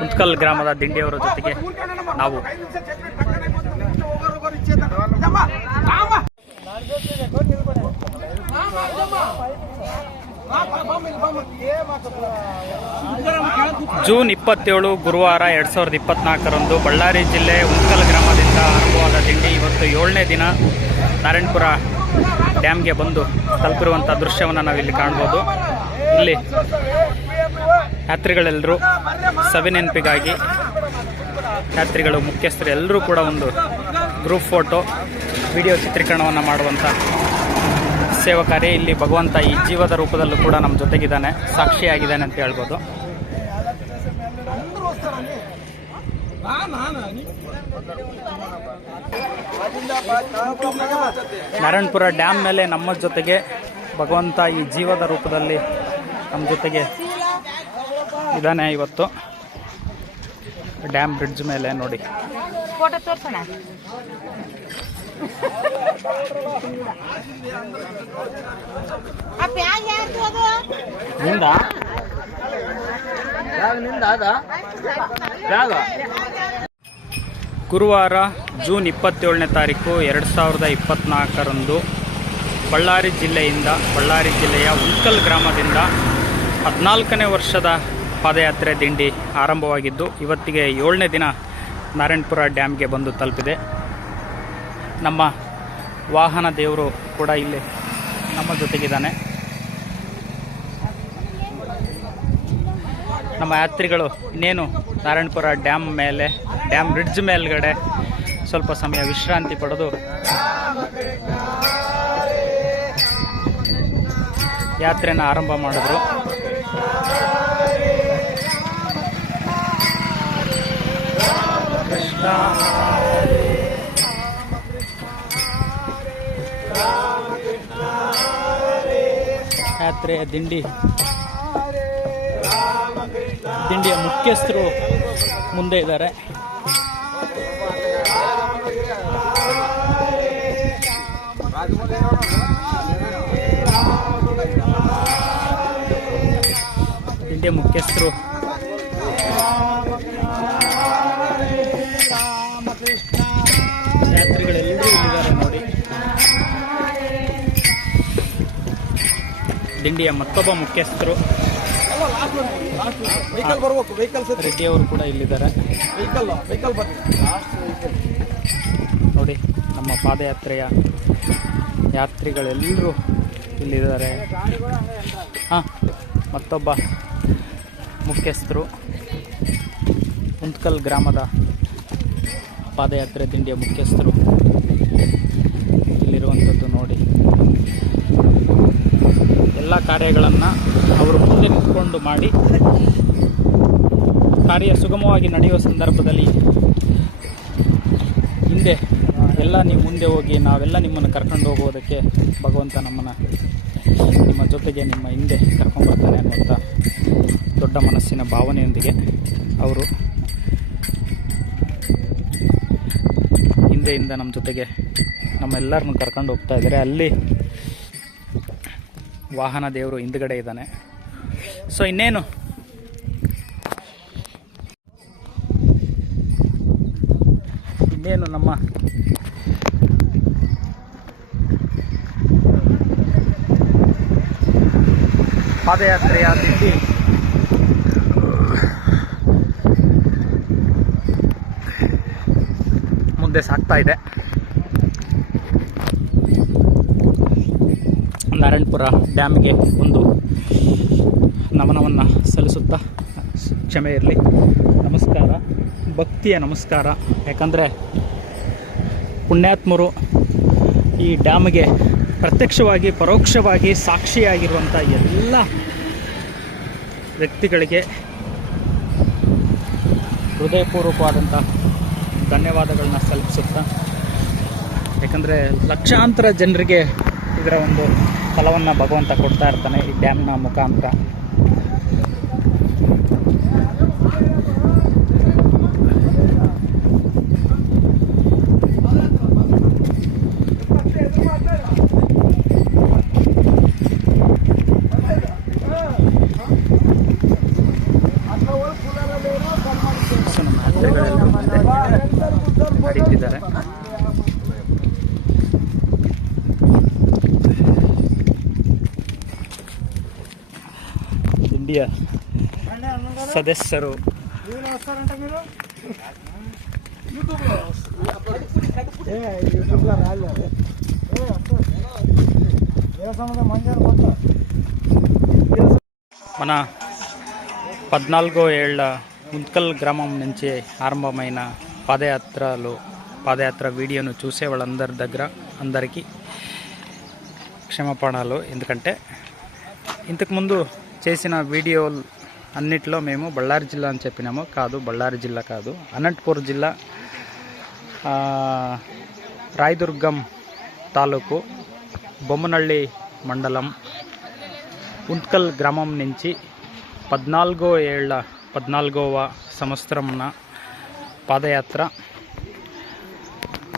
ಕುಂತ್ಕಲ್ ಗ್ರಾಮದ ದಿಂಡಿಯವರ ಜೊತೆಗೆ ನಾವು ಜೂನ್ 27 ಗುರುವಾರ 2024ರಂದು ಬಳ್ಳಾರಿ ಜಿಲ್ಲೆ ಉಂತ್ಕಲ್ ಗ್ರಾಮದಿಂದ ಆರಂಭವಾದ ದಿಂಡಿ ಇವತ್ತು 7ನೇ ದಿನ ನಾರಾಯಣಪುರ ಡ್ಯಾಮ್ಗೆ ಬಂದು ತಲುಪಿರುವಂಥ ದೃಶ್ಯವನ್ನು ನಾವಿಲ್ಲಿ ಕಾಣ್ಬೋದು. ಇಲ್ಲಿ ಯಾತ್ರಿಗಳೆಲ್ಲರೂ ಸವಿನೆನಪಿಗಾಗಿ ಯಾತ್ರಿಗಳು ಮುಖ್ಯಸ್ಥರು ಎಲ್ಲರೂ ಕೂಡ ಒಂದು ಗ್ರೂಪ್ ಫೋಟೋ ವಿಡಿಯೋ ಚಿತ್ರೀಕರಣವನ್ನು ಮಾಡುವಂಥ ಸೇವಾ ಕಾರ್ಯ. ಇಲ್ಲಿ ಭಗವಂತ ಈ ಜೀವದ ರೂಪದಲ್ಲೂ ಕೂಡ ನಮ್ಮ ಜೊತೆಗಿದ್ದಾನೆ, ಸಾಕ್ಷಿಯಾಗಿದ್ದಾನೆ ಅಂತ ಹೇಳ್ಬೋದು. ನಾರಾಯಣಪುರ ಡ್ಯಾಮ್ ಮೇಲೆ ನಮ್ಮ ಜೊತೆಗೆ ಭಗವಂತ ಈ ಜೀವದ ರೂಪದಲ್ಲಿ ನಮ್ಮ ಜೊತೆಗೆ ಇದ್ದಾನೆ. ಇವತ್ತು ಡ್ಯಾಮ್ ಬ್ರಿಡ್ಜ್ ಮೇಲೆ ನೋಡಿ. ಗುರುವಾರ ಜೂನ್ 27ನೇ ತಾರೀಕು 2024ರಂದು ಬಳ್ಳಾರಿ ಜಿಲ್ಲೆಯ ಉಂತ್ಕಲ್ ಗ್ರಾಮದಿಂದ 14ನೇ ವರ್ಷದ ಪಾದಯಾತ್ರೆ ದಿಂಡಿ ಆರಂಭವಾಗಿದ್ದು ಇವತ್ತಿಗೆ 7ನೇ ದಿನ ನಾರಾಯಣಪುರ ಡ್ಯಾಮ್ಗೆ ಬಂದು ತಲುಪಿದೆ. ನಮ್ಮ ವಾಹನ ದೇವರು ಕೂಡ ಇಲ್ಲಿ ನಮ್ಮ ಜೊತೆಗಿದ್ದಾನೆ. ನಮ್ಮ ಯಾತ್ರಿಗಳು ಇನ್ನೇನು ನಾರಾಯಣಪುರ ಡ್ಯಾಮ್ ಬ್ರಿಡ್ಜ್ ಮೇಲ್ಗಡೆ ಸ್ವಲ್ಪ ಸಮಯ ವಿಶ್ರಾಂತಿ ಪಡೆದು ಯಾತ್ರೆನ ಆರಂಭ ಮಾಡಿದ್ರು. ಯಾತ್ರೆಯ ದಿಂಡಿಯ ಮುಖ್ಯಸ್ಥರು ಮುಂದೆ ಇದ್ದಾರೆ. ದಿಂಡಿಯ ಮುಖ್ಯಸ್ಥರು ಯಾತ್ರಿಗಳೆಲ್ಲರೂ ಇಲ್ಲಿದ್ದಾರೆ ನೋಡಿ. ದಿಂಡಿಯ ಮತ್ತೊಬ್ಬ ಮುಖ್ಯಸ್ಥರು ರೆಡ್ಡಿ ಅವರು ಕೂಡ ಇಲ್ಲಿದ್ದಾರೆ ನೋಡಿ. ನಮ್ಮ ಪಾದಯಾತ್ರೆಯ ಯಾತ್ರಿಗಳೆಲ್ಲರೂ ಇಲ್ಲಿದ್ದಾರೆ. ಮತ್ತೊಬ್ಬ ಮುಖ್ಯಸ್ಥರು ಉಂತ್ಕಲ್ ಗ್ರಾಮದ ಪಾದಯಾತ್ರೆ ದಿಂಡಿಯ ಮುಖ್ಯಸ್ಥರು ಇಲ್ಲಿರುವಂಥದ್ದು ನೋಡಿ. ಎಲ್ಲ ಕಾರ್ಯಗಳನ್ನು ಅವರು ಮುಂದೆ ನಿಂತ್ಕೊಂಡು ಮಾಡಿ ಕಾರ್ಯ ಸುಗಮವಾಗಿ ನಡೆಯುವ ಸಂದರ್ಭದಲ್ಲಿ ಹಿಂದೆ ಎಲ್ಲ ನೀವು ಮುಂದೆ ಹೋಗಿ ನಾವೆಲ್ಲ ನಿಮ್ಮನ್ನು ಕರ್ಕೊಂಡು ಹೋಗುವುದಕ್ಕೆ ಭಗವಂತ ನಿಮ್ಮ ಜೊತೆಗೆ ನಿಮ್ಮ ಹಿಂದೆ ಕರ್ಕೊಂಡ್ಬರ್ತಾನೆ ಅನ್ನುವಂಥ ದೊಡ್ಡ ಮನಸ್ಸಿನ ಭಾವನೆಯೊಂದಿಗೆ ಅವರು ಹಿಂದೆಯಿಂದ ನಮ್ಮ ಜೊತೆಗೆ ನಮ್ಮೆಲ್ಲರನ್ನು ಕರ್ಕೊಂಡು ಹೋಗ್ತಾ ಇದ್ದಾರೆ. ಅಲ್ಲಿ ವಾಹನ ದೇವರು ಹಿಂದ್ಗಡೆ ಇದ್ದಾನೆ. ಸೊ ಇನ್ನೇನು ನಮ್ಮ ಪಾದಯಾತ್ರೆಯ ದಿಂಡಿ ಮುಂದೆ ಸಾಗ್ತಾ ಇದೆ. ನಾರಾಯಣಪುರ ಡ್ಯಾಮ್ಗೆ ಒಂದು ನಮನವನ್ನು ಸಲ್ಲಿಸುತ್ತಾ, ಕ್ಷಮೆ ಇರಲಿ, ನಮಸ್ಕಾರ, ಭಕ್ತಿಯ ನಮಸ್ಕಾರ. ಯಾಕಂದರೆ ಪುಣ್ಯಾತ್ಮರು ಈ ಡ್ಯಾಮ್ಗೆ ಪ್ರತ್ಯಕ್ಷವಾಗಿ ಪರೋಕ್ಷವಾಗಿ ಸಾಕ್ಷಿಯಾಗಿರುವಂಥ ಎಲ್ಲ ವ್ಯಕ್ತಿಗಳಿಗೆ ಹೃದಯಪೂರ್ವಕವಾದಂಥ ಧನ್ಯವಾದಗಳನ್ನ ಸಲ್ಲಿಸುತ್ತಾ, ಯಾಕಂದರೆ ಲಕ್ಷಾಂತರ ಜನರಿಗೆ ಇದರ ಒಂದು ಫಲವನ್ನು ಭಗವಂತ ಕೊಡ್ತಾ ಇರ್ತಾನೆ ಈ ಡ್ಯಾಮ್ನ ಮುಖಾಂತರ. ನಡೀತಿದ್ದಾರೆ. ದಿಂಡಿಯ ಸದಸ್ಯರು మన 14 ఏళ్ల ముంత్కల్ గ్రామం నుంచి ఆరంభమైన పాదయాత్ర వీడియోను చూసే వాళ్ళందరి దగ్గర అందరికీ క్షమాపణలు. ఎందుకంటే ఇంతకుముందు చేసిన వీడియో అన్నిటిలో మేము బళ్ళారి జిల్లా అని చెప్పినాము. కాదు, బళ్ళారి జిల్లా కాదు, అనంతపూర్ జిల్లా రాయదుర్గం తాలూకు బొమ్మనళ్ళి మండలం ఉంత్కల్ గ్రామం నుంచి 14వ సంవత్సరమున పాదయాత్ర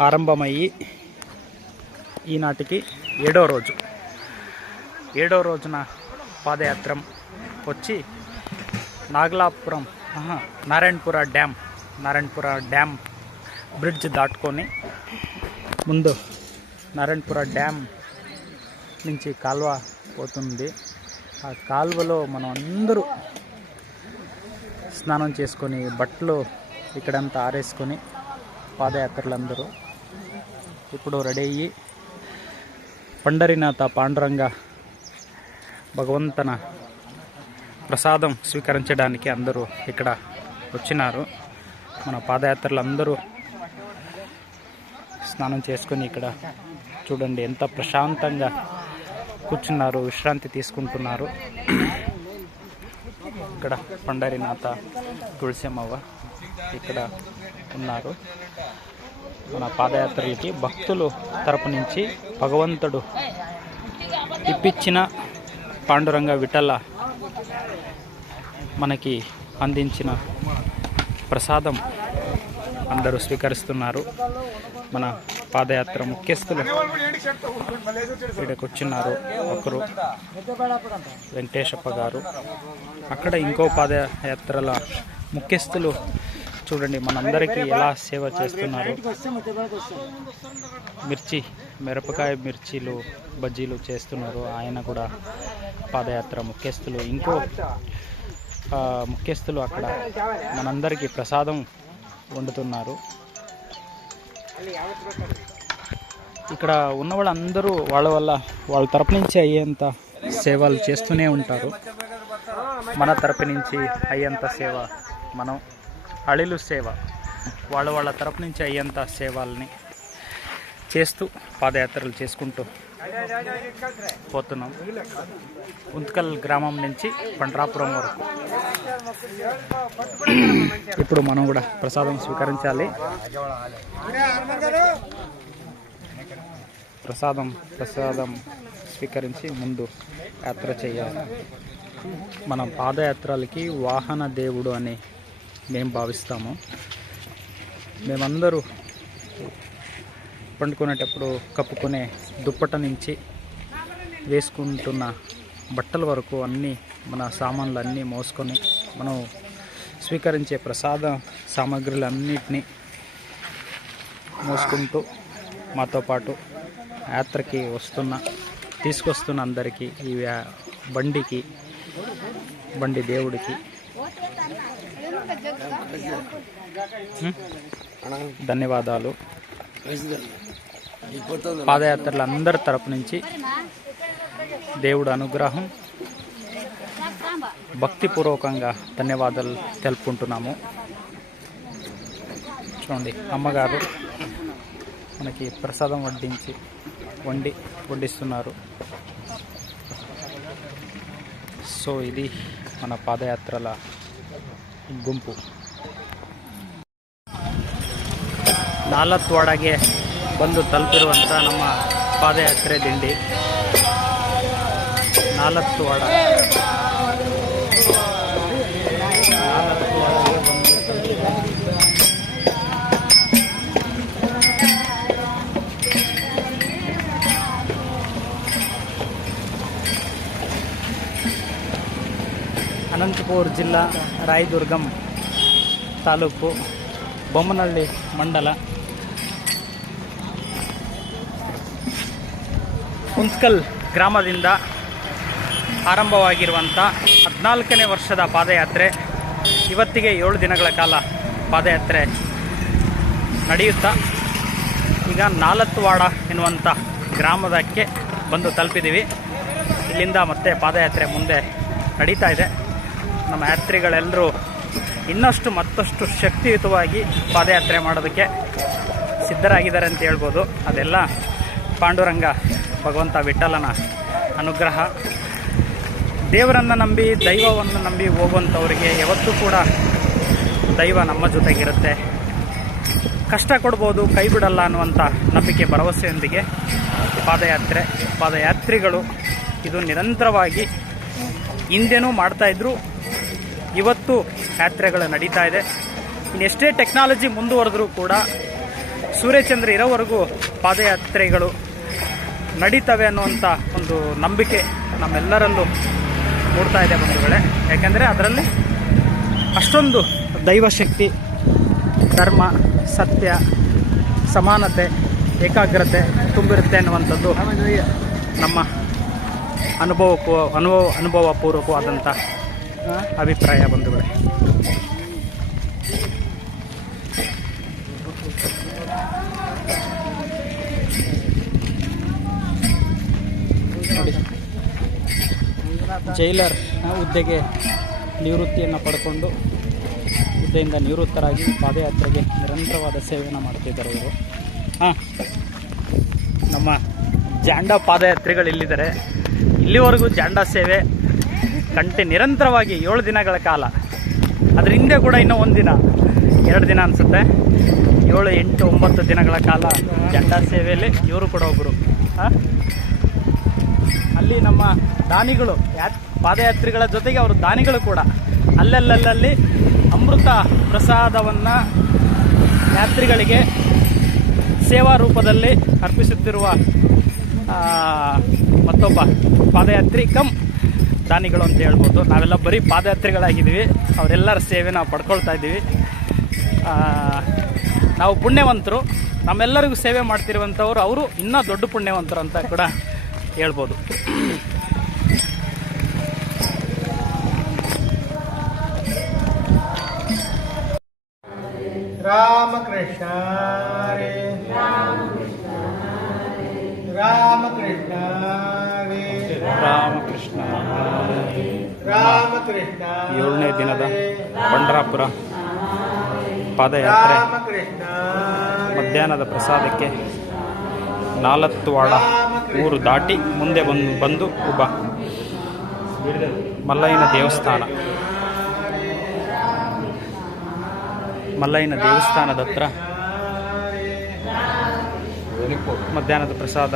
ఆరంభమయ్యి ఈనాటికి 7వ రోజున పాదయాత్ర వచ్చి నారాయణపుర డ్యామ్ బ్రిడ్జ్ దాటుకొని ముందు నారాయణపుర డ్యామ్ నుంచి కాలువ పోతుంది. ఆ కాలువలో మనం అందరూ స్నానం చేసుకొని బట్టలు ఇక్కడంతా ఆరేసుకొని పాదయాత్రలందరూ ఇప్పుడు రెడీ అయ్యి పండరినాథ పాండురంగ భగవంతన ప్రసాదం స్వీకరించడానికి అందరూ ఇక్కడ వచ్చినారు. మన పాదయాత్రలు అందరూ స్నానం చేసుకొని ఇక్కడ చూడండి ఎంత ప్రశాంతంగా కూర్చున్నారు, విశ్రాంతి తీసుకుంటున్నారు. ఇక్కడ పండరినాథ, తులసమ్మవ్వ ఇక్కడ ఉన్నారు. మన పాదయాత్రలకి భక్తులు తరపు నుంచి భగవంతుడు ఇప్పించిన పాండురంగ విఠల మనకి అందించిన ప్రసాదం అందరూ స్వీకరిస్తున్నారు. మన పాదయాత్ర ముఖ్యస్థులు ఇక్కడికి వచ్చినారు. ఒకరు వెంకటేశప్ప గారు, అక్కడ ఇంకో పాదయాత్రల ముఖ్యస్థులు చూడండి మనందరికీ ఎలా సేవ చేస్తున్నారు. మిరపకాయ మిర్చీలు బజ్జీలు చేస్తున్నారు. ఆయన కూడా పాదయాత్ర ముఖ్యస్థులు. ఇంకో ముఖ్యస్థులు అక్కడ మనందరికీ ప్రసాదం వండుతున్నారు. ఇక్కడ ఉన్న వాళ్ళందరూ వాళ్ళ తరపు నుంచి అయ్యేంత సేవలు చేస్తూనే ఉంటారు. మన తరపు నుంచి అయ్యేంత సేవ, మనం అళిలు సేవ, వాళ్ళ తరపు నుంచి అయ్యేంత సేవల్ని చేస్తూ పాదయాత్రలు చేసుకుంటూ పోతున్నాం. ఉంత్కల్ గ్రామం నుంచి పండ్రాపురం వరకు. ఇప్పుడు మనం కూడా ప్రసాదం స్వీకరించాలి. ప్రసాదం స్వీకరించి ముందు యాత్ర చేయాలి. మన పాదయాత్రలకి వాహన దేవుడు అని మేము భావిస్తాము. మేమందరూ పండుకునేటప్పుడు కప్పుకునే దుప్పట నుంచి వేసుకుంటున్న బట్టల వరకు అన్నీ మన సామాన్లు అన్నీ మోసుకొని మనం స్వీకరించే ప్రసాద సామాగ్రిలన్నిటినీ మోసుకుంటూ మాతో పాటు యాత్రకి తీసుకొస్తున్న అందరికీ ఈ బండికి ಬಂಡಿ దేవుడికి ధన్యవాదాలు. పాదయాత్రల అందరి తరపు నుంచి దేవుడు అనుగ్రహం భక్తిపూర్వకంగా ధన్యవాదాలు తెలుపుకుంటున్నాము. చూడండి అమ్మగారు మనకి ప్రసాదం వడ్డిస్తున్నారు. ಸೊ ಇದು మన ಪಾದಯಾತ್ರల ಗುಂಪು. ನಾಲತ್ವಾಡಗೆ ಬಂದು ತಲುಪಿರುವಂಥ ನಮ್ಮ ಪಾದಯಾತ್ರೆ ದಿಂಡಿ ನಾಲತ್ವಾಡ. ಅನಂತಪುರ ಜಿಲ್ಲಾ ರಾಯದುರ್ಗಂ ತಾಲೂಕು ಬೊಮ್ಮನಹಳ್ಳಿ ಮಂಡಲ ಕುಂತ್ಕಲ್ ಗ್ರಾಮದಿಂದ ಆರಂಭವಾಗಿರುವಂಥ 14ನೇ ವರ್ಷದ ಪಾದಯಾತ್ರೆ ಇವತ್ತಿಗೆ 7 ದಿನಗಳ ಕಾಲ ಪಾದಯಾತ್ರೆ ನಡೆಯುತ್ತಾ ಈಗ ನಾಲತ್ವಾಡ ಎನ್ನುವಂಥ ಗ್ರಾಮದಕ್ಕೆ ಬಂದು ತಲುಪಿದ್ದೀವಿ. ಇಲ್ಲಿಂದ ಮತ್ತೆ ಪಾದಯಾತ್ರೆ ಮುಂದೆ ನಡೀತಾ ಇದೆ. ನಮ್ಮ ಯಾತ್ರಿಗಳೆಲ್ಲರೂ ಇನ್ನಷ್ಟು ಮತ್ತಷ್ಟು ಶಕ್ತಿಯುತವಾಗಿ ಪಾದಯಾತ್ರೆ ಮಾಡೋದಕ್ಕೆ ಸಿದ್ಧರಾಗಿದ್ದಾರೆ ಅಂತ ಹೇಳ್ಬೋದು. ಅದೆಲ್ಲ ಪಾಂಡುರಂಗ ಭಗವಂತ ವಿಠಲನ ಅನುಗ್ರಹ. ದೇವರನ್ನು ನಂಬಿ ದೈವವನ್ನು ನಂಬಿ ಹೋಗುವಂಥವ್ರಿಗೆ ಯಾವತ್ತೂ ಕೂಡ ದೈವ ನಮ್ಮ ಜೊತೆಗಿರುತ್ತೆ. ಕಷ್ಟ ಕೊಡ್ಬೋದು, ಕೈ ಬಿಡಲ್ಲ ಅನ್ನುವಂಥ ನಂಬಿಕೆ ಭರವಸೆಯೊಂದಿಗೆ ಪಾದಯಾತ್ರಿಗಳು ಇದು ನಿರಂತರವಾಗಿ ಹಿಂದೆನೂ ಮಾಡ್ತಾಯಿದ್ರು, ಇವತ್ತು ಯಾತ್ರೆಗಳು ನಡೀತಾ ಇದೆ. ಇನ್ನೆಷ್ಟೇ ಟೆಕ್ನಾಲಜಿ ಮುಂದುವರೆದ್ರೂ ಕೂಡ ಸೂರ್ಯಚಂದ್ರ ಇರೋವರೆಗೂ ಪಾದಯಾತ್ರೆಗಳು ನಡೀತವೆ ಅನ್ನುವಂಥ ಒಂದು ನಂಬಿಕೆ ನಮ್ಮೆಲ್ಲರಲ್ಲೂ ಮೂಡ್ತಾ ಇದೆ ಬಂಧುಗಳೇ. ಯಾಕೆಂದರೆ ಅದರಲ್ಲಿ ಅಷ್ಟೊಂದು ದೈವಶಕ್ತಿ, ಧರ್ಮ, ಸತ್ಯ, ಸಮಾನತೆ, ಏಕಾಗ್ರತೆ ತುಂಬಿರುತ್ತೆ ಅನ್ನುವಂಥದ್ದು ನಮ್ಮ ಅನುಭವಪೂರ್ವಕವಾದಂಥ ಅಭಿಪ್ರಾಯ ಬಂಧುಗಳೇ. ನೋಡಿ, ಜೈಲರ್ ಹುದ್ದೆಗೆ ನಿವೃತ್ತಿಯನ್ನು ಪಡ್ಕೊಂಡು ಹುದ್ದೆಯಿಂದ ನಿವೃತ್ತರಾಗಿ ಪಾದಯಾತ್ರೆಗೆ ನಿರಂತರವಾದ ಸೇವೆಯನ್ನು ಮಾಡ್ತಿದ್ದಾರೆ ಇವರು. ನಮ್ಮ ಜಾಂಡಾ ಪಾದಯಾತ್ರಿಗಳು ಇಲ್ಲಿದ್ದಾರೆ. ಇಲ್ಲಿವರೆಗೂ ಜಾಂಡಾ ಸೇವೆ ನಿರಂತರವಾಗಿ 7 ದಿನಗಳ ಕಾಲ. ಅದ್ರ ಹಿಂದೆ ಕೂಡ ಇನ್ನೂ 1 ದಿನ 2 ದಿನ ಅನಿಸುತ್ತೆ, 7, 8, 9 ದಿನಗಳ ಕಾಲ ಜಾಂಡಾ ಸೇವೆಯಲ್ಲಿ ಇವರು ಕೂಡ ಒಬ್ಬರು. ಅಲ್ಲಿ ನಮ್ಮ ದಾನಿಗಳು, ಪಾದಯಾತ್ರಿಗಳ ಜೊತೆಗೆ ಅವರು ದಾನಿಗಳು ಕೂಡ ಅಲ್ಲಲ್ಲಿ ಅಮೃತ ಪ್ರಸಾದವನ್ನು ಯಾತ್ರಿಗಳಿಗೆ ಸೇವಾ ರೂಪದಲ್ಲಿ ಅರ್ಪಿಸುತ್ತಿರುವ ಮತ್ತೊಬ್ಬ ಪಾದಯಾತ್ರಿ ದಾನಿಗಳು ಅಂತ ಹೇಳ್ಬೋದು. ನಾವೆಲ್ಲ ಬರೀ ಪಾದಯಾತ್ರಿಗಳಾಗಿದ್ದೀವಿ, ಅವರೆಲ್ಲರ ಸೇವೆ ನಾವು ಪಡ್ಕೊಳ್ತಾ ಇದ್ದೀವಿ. ನಾವು ಪುಣ್ಯವಂತರು, ನಮ್ಮೆಲ್ಲರಿಗೂ ಸೇವೆ ಮಾಡ್ತಿರುವಂಥವ್ರು ಅವರು ಇನ್ನೂ ದೊಡ್ಡ ಪುಣ್ಯವಂತರು ಅಂತ ಕೂಡ ಹೇಳ್ಬೋದು. ರಾಮಕೃಷ್ಣ ರಾಮಕೃಷ್ಣ ರಾಮಕೃಷ್ಣ. ರಾಮಕೃಷ್ಣ 7ನೇ ದಿನದ ಪಂಢರಾಪುರ ಪಾದಯಾತ್ರೆ ಮಧ್ಯಾಹ್ನದ ಪ್ರಸಾದಕ್ಕೆ ನಾಲತ್ವಾಡ ಊರು ದಾಟಿ ಮುಂದೆ ಬಂದು ಒಬ್ಬ ಮಲ್ಲಯ್ಯನ ದೇವಸ್ಥಾನದ ಹತ್ರ ಮಧ್ಯಾಹ್ನದ ಪ್ರಸಾದ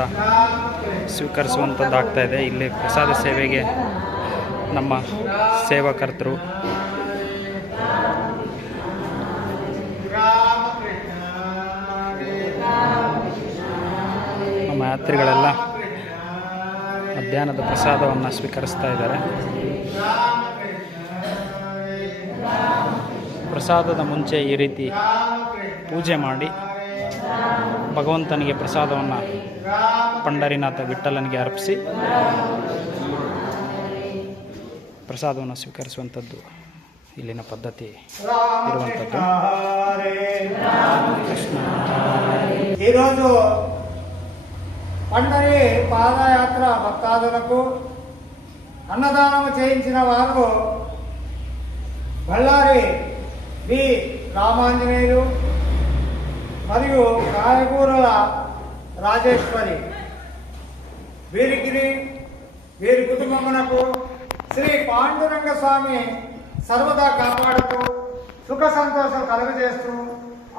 ಸ್ವೀಕರಿಸುವಂಥದ್ದಾಗ್ತಾ ಇದೆ. ಇಲ್ಲಿ ಪ್ರಸಾದ ಸೇವೆಗೆ ನಮ್ಮ ಸೇವಕರ್ತರು, ನಮ್ಮ ಯಾತ್ರಿಗಳೆಲ್ಲ ಮಧ್ಯಾಹ್ನದ ಪ್ರಸಾದವನ್ನು ಸ್ವೀಕರಿಸ್ತಾ ಇದ್ದಾರೆ. ಪ್ರಸಾದದ ಮುಂಚೆ ಈ ರೀತಿ ಪೂಜೆ ಮಾಡಿ ಭಗವಂತನಿಗೆ ಪ್ರಸಾದವನ್ನು ಪಂಡರಿನಾಥ ವಿಠಲನಿಗೆ ಅರ್ಪಿಸಿ ಪ್ರಸಾದವನ್ನು ಸ್ವೀಕರಿಸುವಂಥದ್ದು ಇಲ್ಲಿನ ಪದ್ಧತಿ ಇರುವಂಥದ್ದು. ఈరోజు పండరి పాదయాత్ర భక్తాదులకు అన్నదానము చేయించిన వారు బళ్ళారి బి రామాంజనేయులు మరియు కాయగూరల రాజేశ్వరి వీరి కుటుంబమునకు శ్రీ పాండురంగ స్వామి సర్వదా కాపాడుతూ సుఖ సంతోషం కలుగజేస్తూ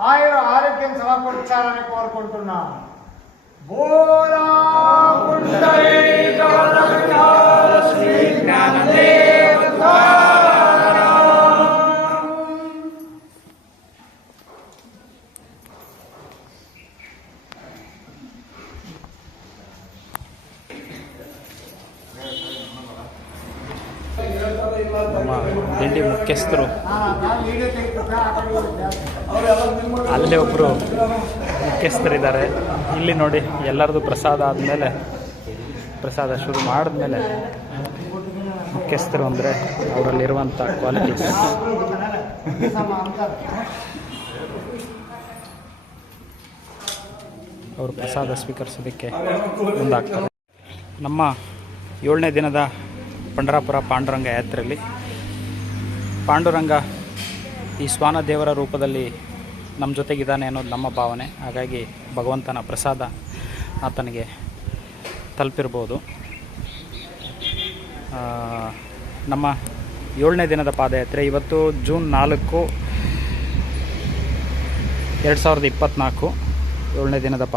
ఆయుర ఆరోగ్యం సమకూర్చాలని కోరుకుంటున్నాను. బోలా శ్రీ జ్ఞానదేవ ನಮ್ಮ ದಿಂಡಿ ಮುಖ್ಯಸ್ಥರು ಅಲ್ಲೇ ಒಬ್ಬರು ಮುಖ್ಯಸ್ಥರಿದ್ದಾರೆ. ಇಲ್ಲಿ ನೋಡಿ ಎಲ್ಲರದು ಪ್ರಸಾದ ಆದಮೇಲೆ, ಪ್ರಸಾದ ಶುರು ಮಾಡಿದ್ಮೇಲೆ ಮುಖ್ಯಸ್ಥರು ಅಂದರೆ ಅವರಲ್ಲಿರುವಂಥ ಕ್ವಾಲಿಟೀಸ್ ಅವರು ಪ್ರಸಾದ ಸ್ವೀಕರಿಸೋದಕ್ಕೆ ಮುಂದಾಗ್ತಾರೆ. ನಮ್ಮ 7ನೇ ದಿನದ ಪಂಡರಾಪುರ ಪಾಂಡುರಂಗ ಯಾತ್ರೆಯಲ್ಲಿ ಪಾಂಡುರಂಗ ಈ ಶ್ವಾನ ದೇವರ ರೂಪದಲ್ಲಿ ನಮ್ಮ ಜೊತೆಗಿದ್ದಾನೆ ಅನ್ನೋದು ನಮ್ಮ ಭಾವನೆ. ಹಾಗಾಗಿ ಭಗವಂತನ ಪ್ರಸಾದ ಆತನಿಗೆ ತಲುಪಿರ್ಬೋದು. ನಮ್ಮ 7ನೇ ದಿನದ ಪಾದಯಾತ್ರೆ ಇವತ್ತು ಜೂನ್ 4, 2024 7ನೇ ದಿನದ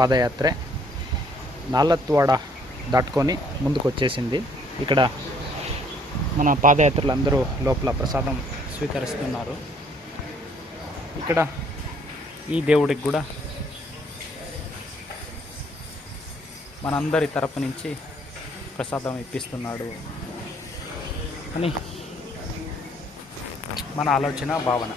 పాదయాత్ర నాలత్వాడ దాటుకొని ముందుకు వచ్చేసింది. ఇక్కడ మన పాదయాత్రలు అందరూ లోపల ప్రసాదం స్వీకరిస్తున్నారు. ఇక్కడ ఈ దేవుడికి కూడా మనందరి తరపు నుంచి ప్రసాదం ఇప్పిస్తున్నాడు అని మన ఆలోచన, భావన.